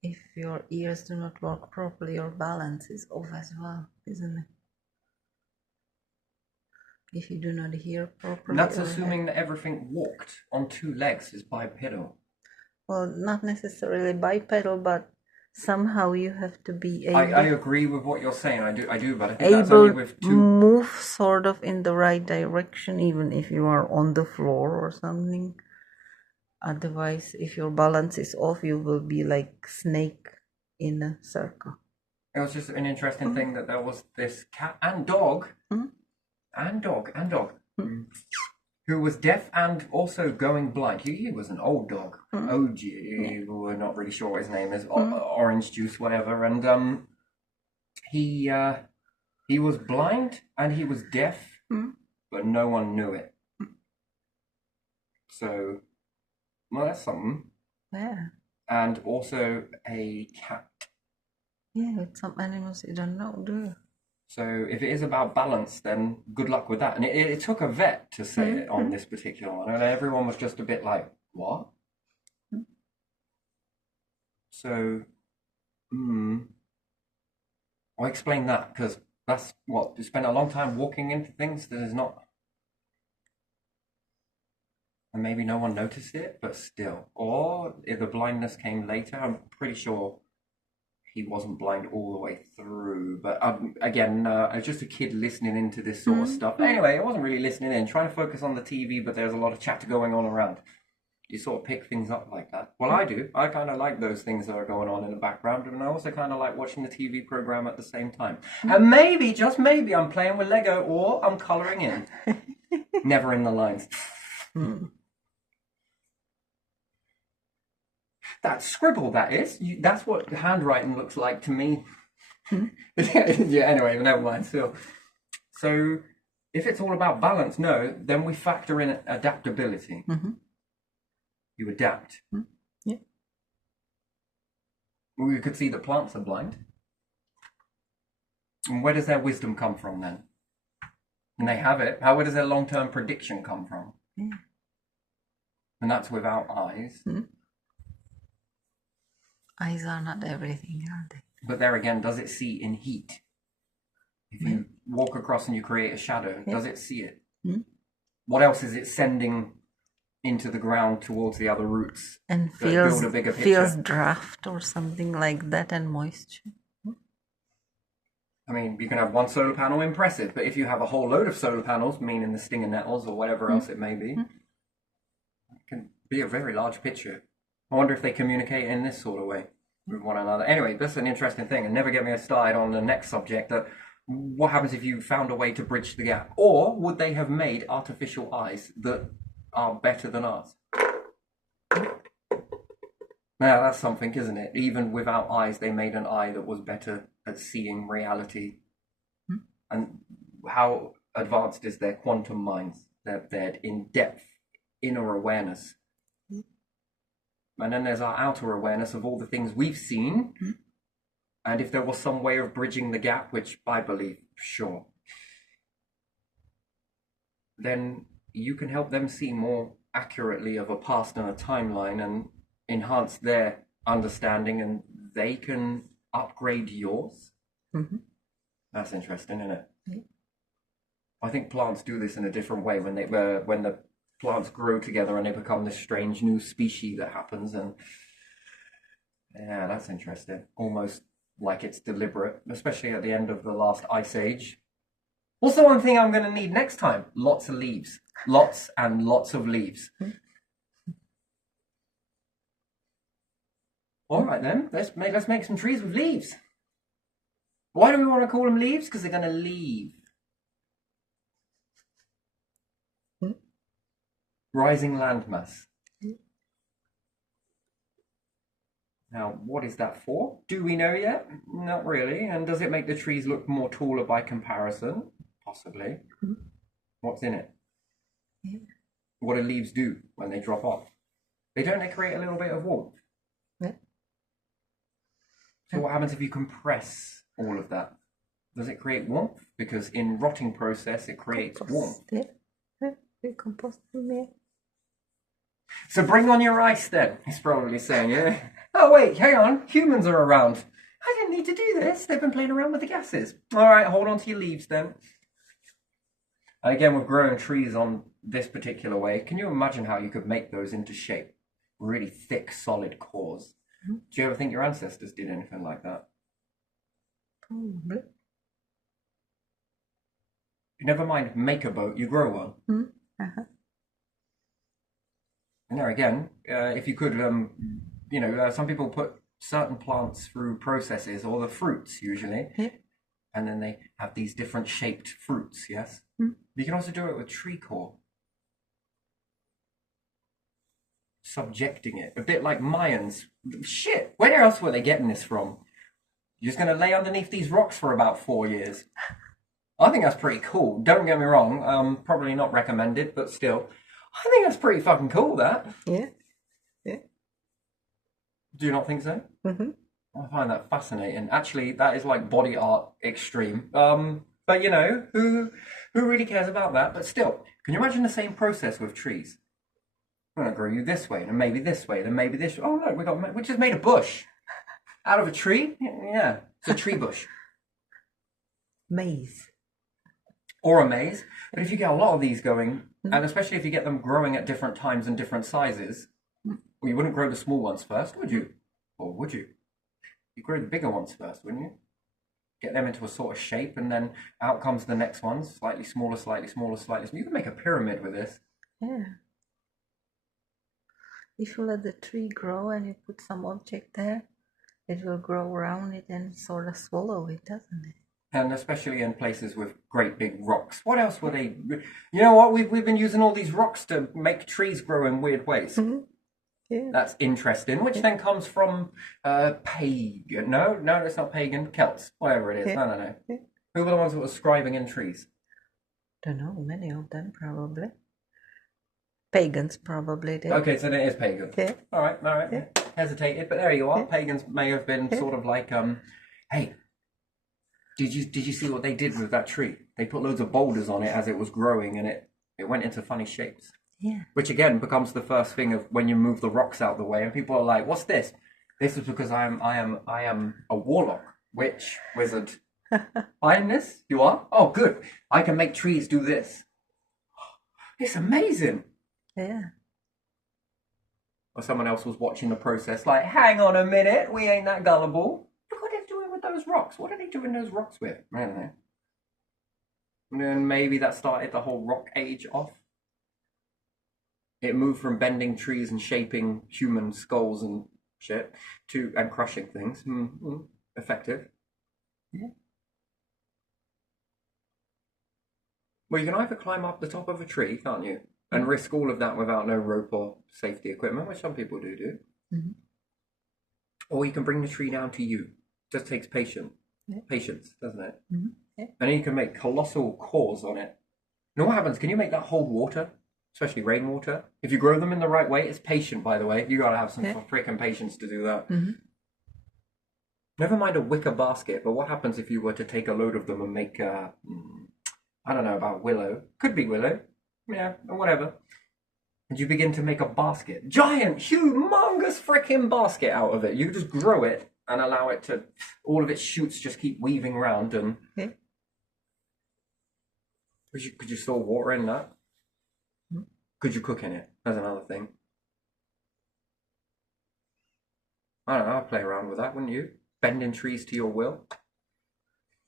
if your ears do not work properly, your balance is off as well, isn't it? If you do not hear properly. And that's assuming that everything walked on 2 legs is bipedal. Well, not necessarily bipedal, but somehow you have to be able. I agree with what you're saying. I do, but I think that's only with 2. Move sort of in the right direction, even if you are on the floor or something. Otherwise, if your balance is off, you will be like snake in a circle. It was just an interesting thing that there was this cat and dog, Mhm. and dog, who was deaf and also going blind. He was an old dog, OG. We're not really sure what his name is, Orange Juice, whatever. And he was blind and he was deaf, but no one knew it. So, well, that's something. Yeah. And also a cat. Yeah, with some animals you don't know, do you? So if it is about balance, then good luck with that. And it took a vet to say it on this particular one, and everyone was just a bit like, "What?" So, I'll explain that because that's what you spend a long time walking into things that is not, and maybe no one noticed it, but still. Or if the blindness came later, I'm pretty sure he wasn't blind all the way through. But again, I was just a kid listening into this sort of stuff. Anyway, I wasn't really listening in, trying to focus on the TV, but there's a lot of chatter going on around. You sort of pick things up like that. Well, I do. I kind of like those things that are going on in the background, and I also kind of like watching the TV program at the same time. And maybe, just maybe, I'm playing with Lego or I'm colouring in. Never in the lines. That scribble, that is. That's what handwriting looks like to me. Yeah, anyway, never mind. Still. So, if it's all about balance, no, then we factor in adaptability. You adapt. Yeah. We could see that plants are blind. And where does their wisdom come from then? And they have it. Where does their long-term prediction come from? Yeah. And that's without eyes. Eyes are not everything, are they? But there again, does it see in heat? If you walk across and you create a shadow, does it see it? What else is it sending into the ground towards the other roots? And that build a bigger feels picture? draft or something like that, and moisture. I mean, you can have one solar panel, impressive, but if you have a whole load of solar panels, meaning the stinger nettles or whatever else it may be, it can be a very large picture. I wonder if they communicate in this sort of way with one another. Anyway, that's an interesting thing, and never get me started on the next subject, that what happens if you found a way to bridge the gap? Or would they have made artificial eyes that are better than ours? Now, that's something, isn't it? Even without eyes, they made an eye that was better at seeing reality. And how advanced is their quantum minds? Their in-depth inner awareness. And then there's our outer awareness of all the things we've seen. And if there was some way of bridging the gap, which I believe, sure, then you can help them see more accurately of a past and a timeline and enhance their understanding, and they can upgrade yours. That's interesting, isn't it? I think plants do this in a different way when the plants grow together and they become this strange new species that happens. And yeah, that's interesting. Almost like it's deliberate, especially at the end of the last ice age. What's the one thing I'm going to need next time? Lots of leaves. Lots and lots of leaves. All right then, let's make some trees with leaves. Why do we want to call them leaves? Because they're going to leave. Rising landmass. Now, what is that for? Do we know yet? Not really. And does it make the trees look more taller by comparison? Possibly. What's in it? What do leaves do when they drop off? They create a little bit of warmth. So what happens if you compress all of that? Does it create warmth? Because in rotting process, it creates warmth. So bring on your ice then, he's probably saying, yeah. Oh wait, hang on, humans are around. I didn't need to do this. They've been playing around with the gases. All right, hold on to your leaves then. And again, with growing trees on this particular way, can you imagine how you could make those into shape? Really thick, solid cores. Do you ever think your ancestors did anything like that? Probably. Never mind, make a boat, you grow one. And there again, if you could, some people put certain plants through processes, or the fruits usually, Yeah. and then they have these different shaped fruits, yes? Mm. You can also do it with tree core. Subjecting it, a bit like Mayans. Shit, where else were they getting this from? You're just going to lay underneath these rocks for about 4 years. I think that's pretty cool. Don't get me wrong, probably not recommended, but still. I think that's pretty fucking cool, that. Yeah. Yeah. Do you not think so? Mm-hmm. I find that fascinating. Actually, that is like body art extreme. But you know, who really cares about that? But still, can you imagine the same process with trees? I'm gonna grow you this way, and maybe this way, then maybe this. Oh look, we just made a bush out of a tree. Yeah, it's a tree bush Maize. or a maze. But if you get a lot of these going, and especially if you get them growing at different times and different sizes, well, you wouldn't grow the small ones first, would you? Or would you? You grow the bigger ones first, wouldn't you? Get them into a sort of shape, and then out comes the next ones, slightly smaller, slightly smaller, slightly smaller. You can make a pyramid with this. Yeah. If you let the tree grow and you put some object there, it will grow around it and sort of swallow it, doesn't it? And especially in places with great big rocks. What else were they? You know what? We've been using all these rocks to make trees grow in weird ways. Mm-hmm. Yeah. That's interesting, which then comes from pagan. No, it's not pagan. Celts, whatever it is. Yeah. I don't know. Yeah. Who were the ones that were scribing in trees? Don't know, many of them probably. Pagans probably did. Okay, so it is pagan. Yeah. All right. Yeah. Hesitated, but there you are. Yeah. Pagans may have been Yeah. sort of like, hey, did you see what they did with that tree? They put loads of boulders on it as it was growing, and it went into funny shapes. Yeah. Which again becomes the first thing of when you move the rocks out the way, and people are like, "What's this?" This is because I am a warlock, witch, wizard. I am this. You are? Oh, good. I can make trees do this. It's amazing. Yeah. Or someone else was watching the process, like, "Hang on a minute, we ain't that gullible. Look what they're doing with those rocks. What are they doing those rocks with?" I don't know. And then maybe that started the whole rock age off. It moved from bending trees and shaping human skulls and shit and crushing things. Effective. Yeah. Well, you can either climb up the top of a tree, can't you, and risk all of that without no rope or safety equipment, which some people do. Mm-hmm. Or you can bring the tree down to you. Just takes patience, doesn't it? Mm-hmm. Yeah. And then you can make colossal cores on it. You know what happens? Can you make that hold water? Especially rainwater. If you grow them in the right way, it's patient, by the way. You gotta have some freaking patience to do that. Mm-hmm. Never mind a wicker basket, but what happens if you were to take a load of them and make, I don't know about willow. Could be willow. Yeah, or whatever. And you begin to make a basket. Giant, humongous freaking basket out of it. You just grow it and allow it to, all of its shoots just keep weaving around and... Yeah. Could you store water in that? Could you cook in it? That's another thing. I don't know, I'd play around with that, wouldn't you? Bending trees to your will.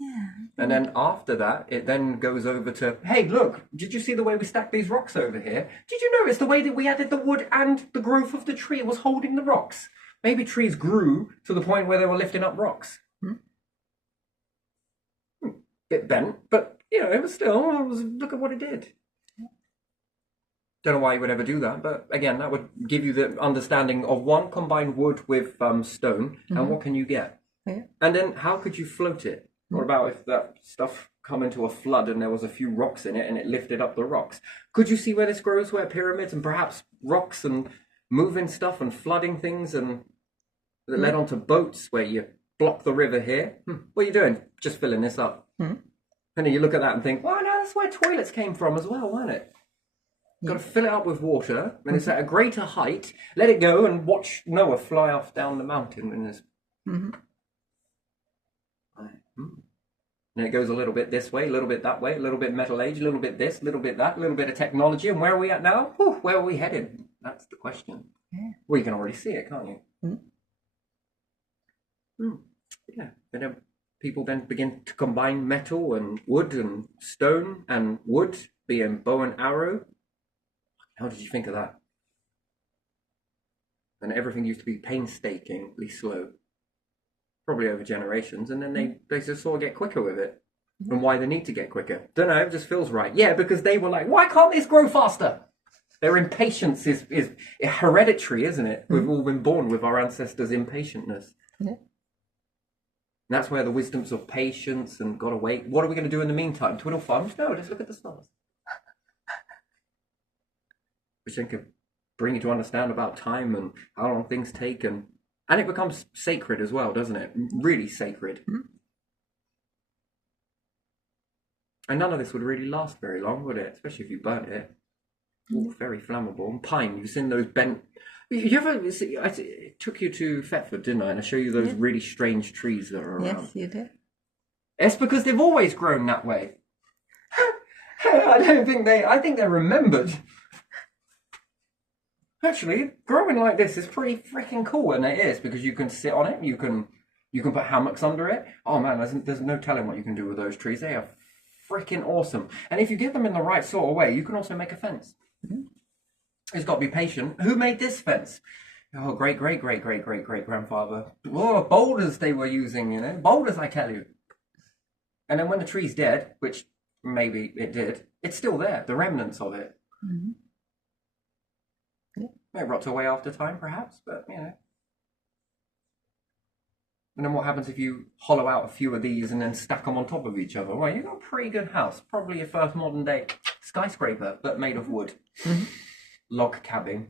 Yeah. And then after that, it then goes over to, hey, look, did you see the way we stacked these rocks over here? Did you notice the way that we added the wood and the growth of the tree was holding the rocks? Maybe trees grew to the point where they were lifting up rocks. Bit bent, but, you know, it was still, look at what it did. Don't know why you would ever do that, but again, that would give you the understanding of one, combine wood with stone, and what can you get? Yeah. And then how could you float it? What about if that stuff come into a flood and there was a few rocks in it and it lifted up the rocks? Could you see where this grows, where pyramids and perhaps rocks and moving stuff and flooding things and that led onto boats where you block the river here? What are you doing? Just filling this up. And then you look at that and think, well, no, that's where toilets came from as well, wasn't it? Got to fill it up with water, and it's at a greater height. Let it go and watch Noah fly off down the mountain. And and it goes a little bit this way, a little bit that way, a little bit Metal Age, a little bit this, a little bit that, a little bit of technology. And where are we at now? Whew, where are we headed? That's the question. Yeah. Well, you can already see it, can't you? Yeah. Then people then begin to combine metal and wood and stone and wood, being bow and arrow. How did you think of that? And everything used to be painstakingly slow. probably over generations, and then they just sort of get quicker with it. And why they need to get quicker. Don't know, it just feels right. Yeah, because they were like, why can't this grow faster? Their impatience is hereditary, isn't it? We've all been born with our ancestors' impatientness. Yeah. And that's where the wisdoms of patience and gotta wait. What are we going to do in the meantime? Twiddle thumbs? No, just look at the stars. Which then could bring you to understand about time and how long things take, and it becomes sacred as well, doesn't it? Really sacred. And none of this would really last very long, would it? Especially if you burnt it. Ooh, very flammable. And pine, you've seen those bent... You ever see, I took you to Thetford, didn't I? And I show you those really strange trees that are around. Yes, you did. It's because they've always grown that way. I think they're remembered. Actually, growing like this is pretty freaking cool, and it is, because you can sit on it, you can put hammocks under it. Oh man, there's no telling what you can do with those trees. They are freaking awesome. And if you get them in the right sort of way, you can also make a fence. It's got to be patient. Who made this fence? Oh, great grandfather. Oh, boulders they were using, you know. Boulders, I tell you. And then when the tree's dead, which maybe it did, it's still there, the remnants of it. It rots away after time, perhaps, but, you know. And then what happens if you hollow out a few of these and then stack them on top of each other? Well, you've got a pretty good house. Probably your first modern day skyscraper, but made of wood. Log cabin.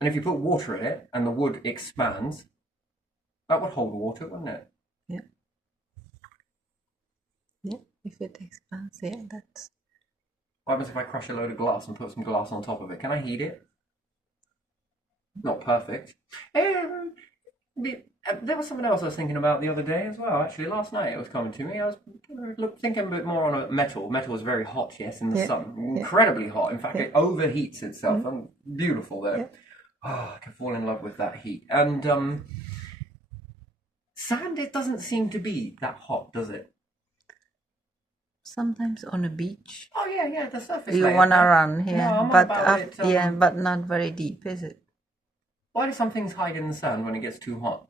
And if you put water in it and the wood expands, that would hold water, wouldn't it? Yeah. Yeah, if it expands, yeah, that's... What happens if I crush a load of glass and put some glass on top of it? Can I heat it? Not perfect. There was something else I was thinking about the other day as well. Actually, last night it was coming to me. I was thinking a bit more on a metal. Metal is very hot, yes, in the sun. Incredibly hot. In fact, it overheats itself. And beautiful there. Oh, I can fall in love with that heat. And sand, it doesn't seem to be that hot, does it? Sometimes on a beach. Oh yeah, the surface. You want to run here, No, but but not very deep, is it? Why do some things hide in the sand when it gets too hot?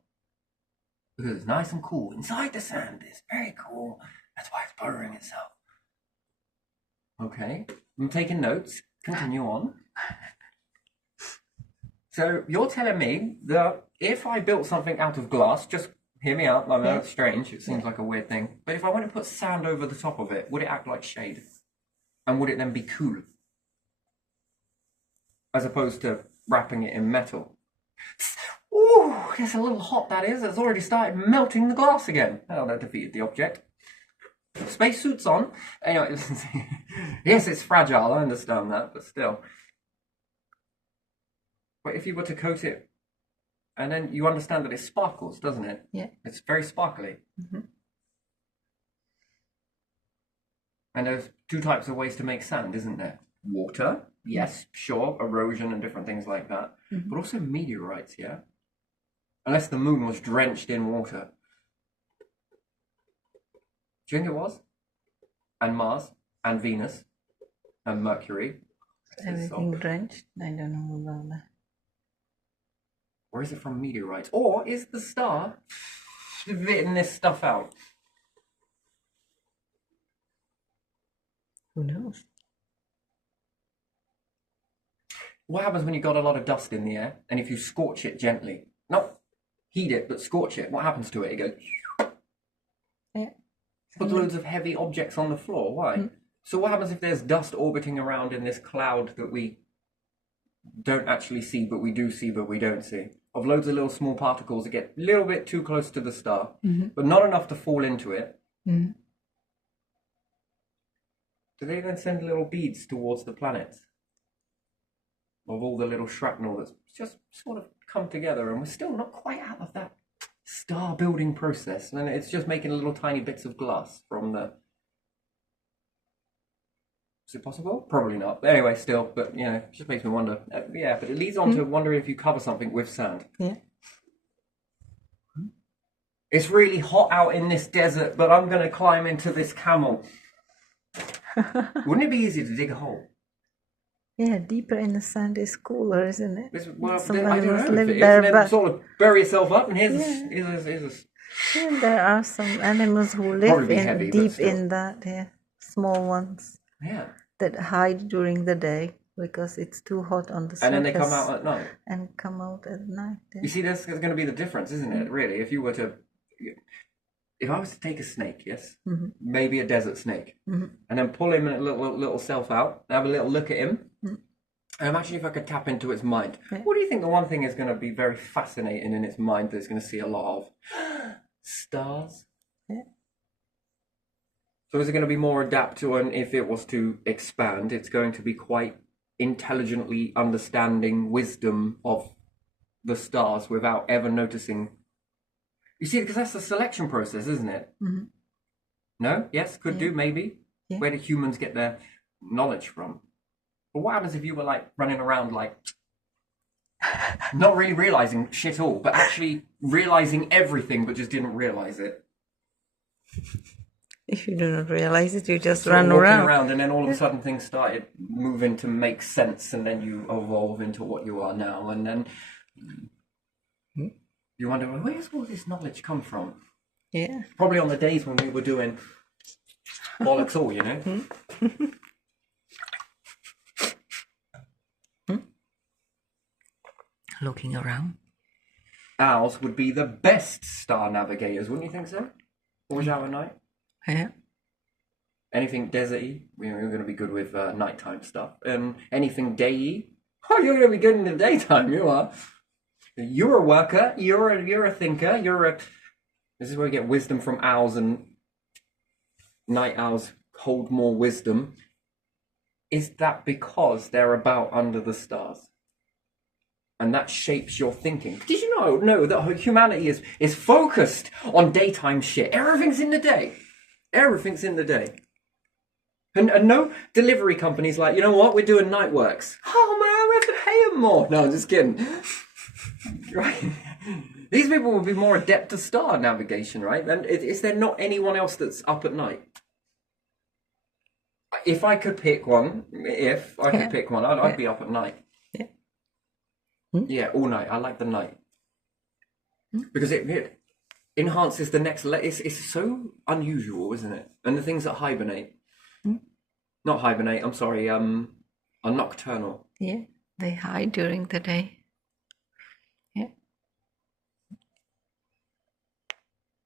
Because it's nice and cool inside the sand. It's very cool. That's why it's buttering itself. Okay, I'm taking notes. Continue on. So you're telling me that if I built something out of glass, just hear me out. I know it's strange. It seems like a weird thing. But if I went to put sand over the top of it, would it act like shade? And would it then be cool? As opposed to wrapping it in metal. Ooh, it's a little hot, that is. It's already started melting the glass again. Oh, that defeated the object. Spacesuit's on. Anyway, yes, it's fragile, I understand that, but still. But if you were to coat it, and then you understand that it sparkles, doesn't it? Yeah. It's very sparkly. And there's two types of ways to make sand, isn't there? Water, yes, sure, erosion and different things like that. But also meteorites, yeah? Unless the moon was drenched in water. Do you think it was? And Mars, and Venus, and Mercury. Everything drenched? I don't know about that. Or is it from meteorites? Or is the star spitting this stuff out? Who knows? What happens when you got a lot of dust in the air, and if you scorch it gently? Not heat it, but scorch it. What happens to it? It goes... Yeah. Put loads of heavy objects on the floor. Why? So what happens if there's dust orbiting around in this cloud that we don't actually see, but we do see, but we don't see? Of loads of little small particles that get a little bit too close to the star, but not enough to fall into it. Do they then send little beads towards the planets? Of all the little shrapnel that's just sort of come together, and we're still not quite out of that star building process, and it's just making little tiny bits of glass from the... Is it possible? Probably not. But anyway, still, but, you know, it just makes me wonder. Yeah, but it leads on to wondering if you cover something with sand. Yeah. It's really hot out in this desert, but I'm going to climb into this camel. Wouldn't it be easy to dig a hole? Yeah, deeper in the sand is cooler, isn't it? Well, Some I don't animals know. live If there, then but sort of bury yourself up, and yeah. Yeah, there are some animals who live Probably be in heavy, but deep still. in that, yeah, small ones Yeah. that hide during the day because it's too hot on the surface. And then they come out at night. and come out at night. You Yeah. see, that's going to be the difference, isn't it? Really, if you were to, if I was to take a snake, yes, maybe a desert snake, and then pull him a little self out, have a little look at him, and imagine if I could tap into its mind. Yeah. What do you think the one thing is going to be very fascinating in its mind that it's going to see a lot of? Stars. Yeah. So is it going to be more adaptable, and if it was to expand, it's going to be quite intelligently understanding wisdom of the stars without ever noticing. You see, because that's the selection process, isn't it? No? Yes? Could do, maybe? Yeah. Where do humans get their knowledge from? But what happens if you were like running around like not really realizing shit all, but actually realizing everything but just didn't realize it? If you do not realize it, you just Sort of run walking around. and then all of a sudden things started moving to make sense, and then you evolve into what you are now, and then you wonder, well, where's all this knowledge come from? Yeah. Probably on the days when we were doing bollocks all, you know? Looking around. Owls would be the best star navigators, wouldn't you think so? Always out at night. Yeah. Anything deserty, you're going to be good with nighttime stuff. Anything day-y, oh, you're going to be good in the daytime. You are. You're a worker. You're a thinker. This is where we get wisdom from owls, and night owls hold more wisdom. Is that because they're about under the stars? And that shapes your thinking. Did you know that humanity is focused on daytime shit? Everything's in the day. Everything's in the day. And no delivery companies like, you know what, we're doing night works. Oh man, we have to pay them more. No, I'm just kidding. Right? These people will be more adept to star navigation, right? And is there not anyone else that's up at night? If I could pick one, I'd be up at night. Yeah. Yeah, all night. I like the night. Because it enhances the next it's so unusual, isn't it? And the things that hibernate. Not hibernate, I'm sorry, are nocturnal. Yeah. They hide during the day. Yeah.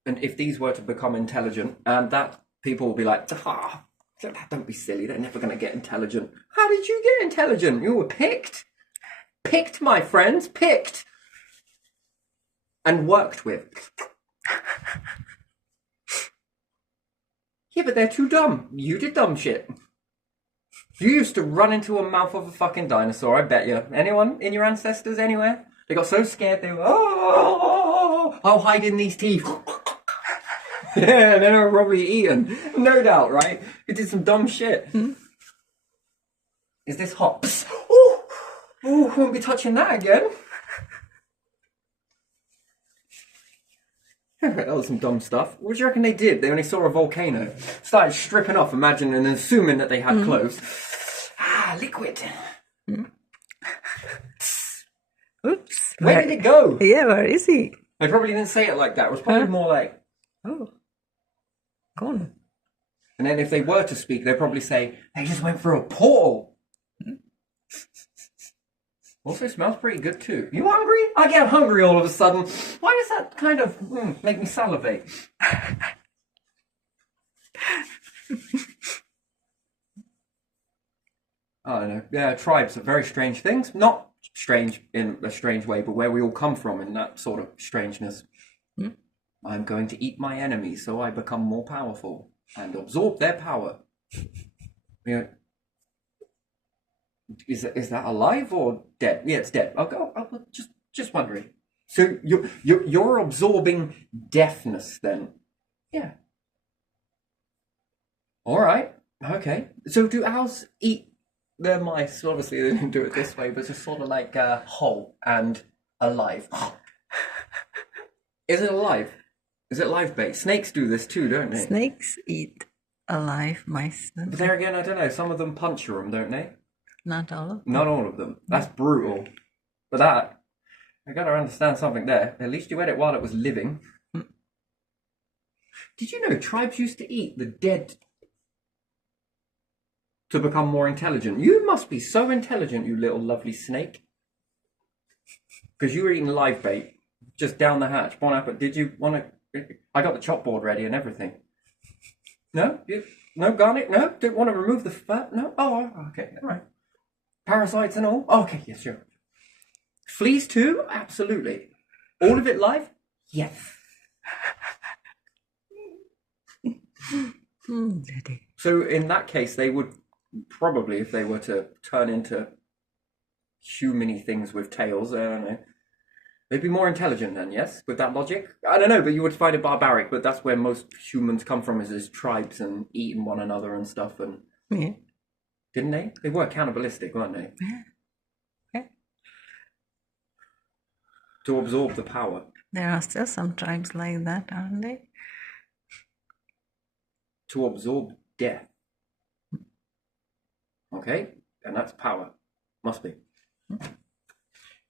And if these were to become intelligent, and that people will be like, don't be silly, they're never going to get intelligent. How did you get intelligent? You were picked. Picked, my friends, picked. And worked with. Yeah, but they're too dumb. You did dumb shit. You used to run into a mouth of a fucking dinosaur, I bet you. Anyone in your ancestors anywhere? They got so scared they were, I'll hide in these teeth. Yeah, and then they were probably eaten. No doubt, right? You did some dumb shit. Is this hot? Oh, won't be touching that again. That was some dumb stuff. What do you reckon they did? They only saw a volcano. Started stripping off, imagining and assuming that they had clothes. Liquid. Oops. Where did it go? Yeah, where is he? They probably didn't say it like that. It was probably more like... Oh. Gone. And then if they were to speak, they'd probably say, they just went through a portal. Also smells pretty good too. You hungry? I get hungry all of a sudden. Why does that kind of make me salivate? I don't know. Yeah, tribes are very strange things. Not strange in a strange way, but where we all come from in that sort of strangeness. I'm going to eat my enemies so I become more powerful and absorb their power. You know, is that alive or dead? Yeah, it's dead. I'll just wondering. So you're absorbing deafness then? Yeah. All right. Okay. So do owls eat their mice? Obviously they don't do it this way, but just sort of like whole and alive. Is it alive? Is it live bait? Snakes do this too, don't they? Snakes eat alive mice. But there again, I don't know. Some of them puncture them, don't they? Not all of them. Not all of them. That's brutal. But that, I gotta understand something there. At least you ate it while it was living. Did you know tribes used to eat the dead to become more intelligent? You must be so intelligent, you little lovely snake. Because you were eating live bait just down the hatch. Bon appetit. Did you want to? I got the chop board ready and everything. No? No garlic? No? Don't want to remove the fat? No? Oh, okay. All right. Parasites and all? Okay, yes, sure. Fleas too? Absolutely. All of it live? Yes. So in that case, they would probably, if they were to turn into human-y things with tails, I don't know, they'd be more intelligent then, yes? With that logic? I don't know, but you would find it barbaric, but that's where most humans come from, is as tribes and eating one another and stuff. And Yeah. didn't they? They were cannibalistic, weren't they? Yeah. To absorb the power. There are still some tribes like that, aren't they? To absorb death. Okay? And that's power. Must be.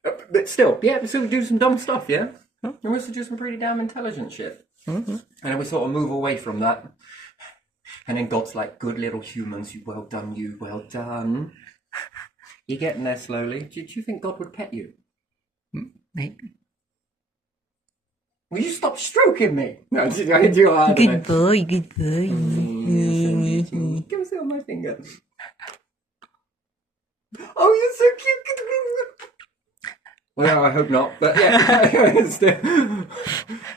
But still, yeah, we still do some dumb stuff, yeah? And we also do some pretty damn intelligent shit. Mm-hmm. And then we sort of move away from that. And then God's like, good little humans, you well done, you well done. You're getting there slowly. Do you think God would pet you? Maybe. Will you stop stroking me? No, I do. I don't know. Good boy, good boy. Give us on my finger. Oh, you're so cute. Well, I hope not, but yeah.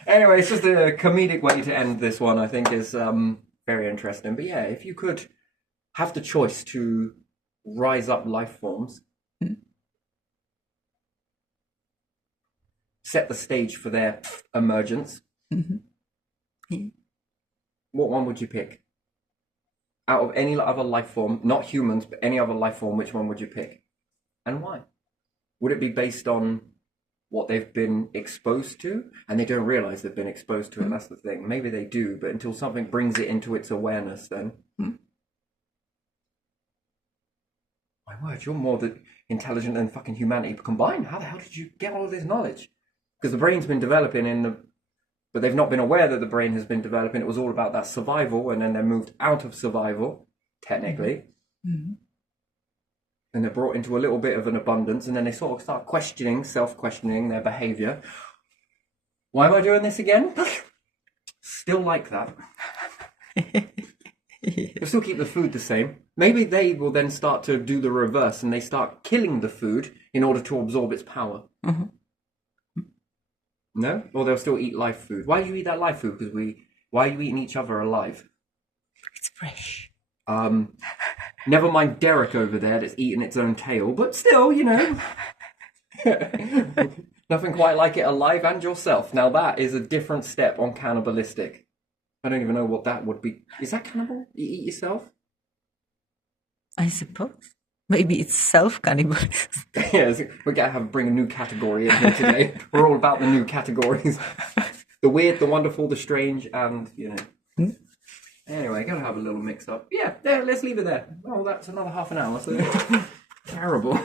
Anyway, it's just a comedic way to end this one, I think, is very interesting. But yeah, if you could have the choice to rise up life forms, set the stage for their emergence, what one would you pick? Out of any other life form, not humans, but any other life form, which one would you pick? And why? Would it be based on what they've been exposed to? And they don't realize they've been exposed to it, that's the thing. Maybe they do, but until something brings it into its awareness, then... My word, you're more intelligent than fucking humanity combined. How the hell did you get all of this knowledge? Because the brain's been developing but they've not been aware that the brain has been developing. It was all about that survival, and then they're moved out of survival, technically. And they're brought into a little bit of an abundance, and then they sort of start self-questioning their behavior. Why am I doing this again? Still like that. They'll still keep the food the same. Maybe they will then start to do the reverse, and they start killing the food in order to absorb its power. No? Or they'll still eat live food. Why do you eat that live food? Why are you eating each other alive? It's fresh. Never mind Derek over there that's eating its own tail, but still, you know. Nothing quite like it alive and yourself. Now that is a different step on cannibalistic. I don't even know what that would be. Is that cannibal? You eat yourself? I suppose. Maybe it's self-cannibalism. Yes, we're going to bring a new category in here today. We're all about the new categories. The weird, the wonderful, the strange, and, you know. Anyway, gotta have a little mixed up. Yeah, there, let's leave it there. Oh, that's another half an hour. So terrible.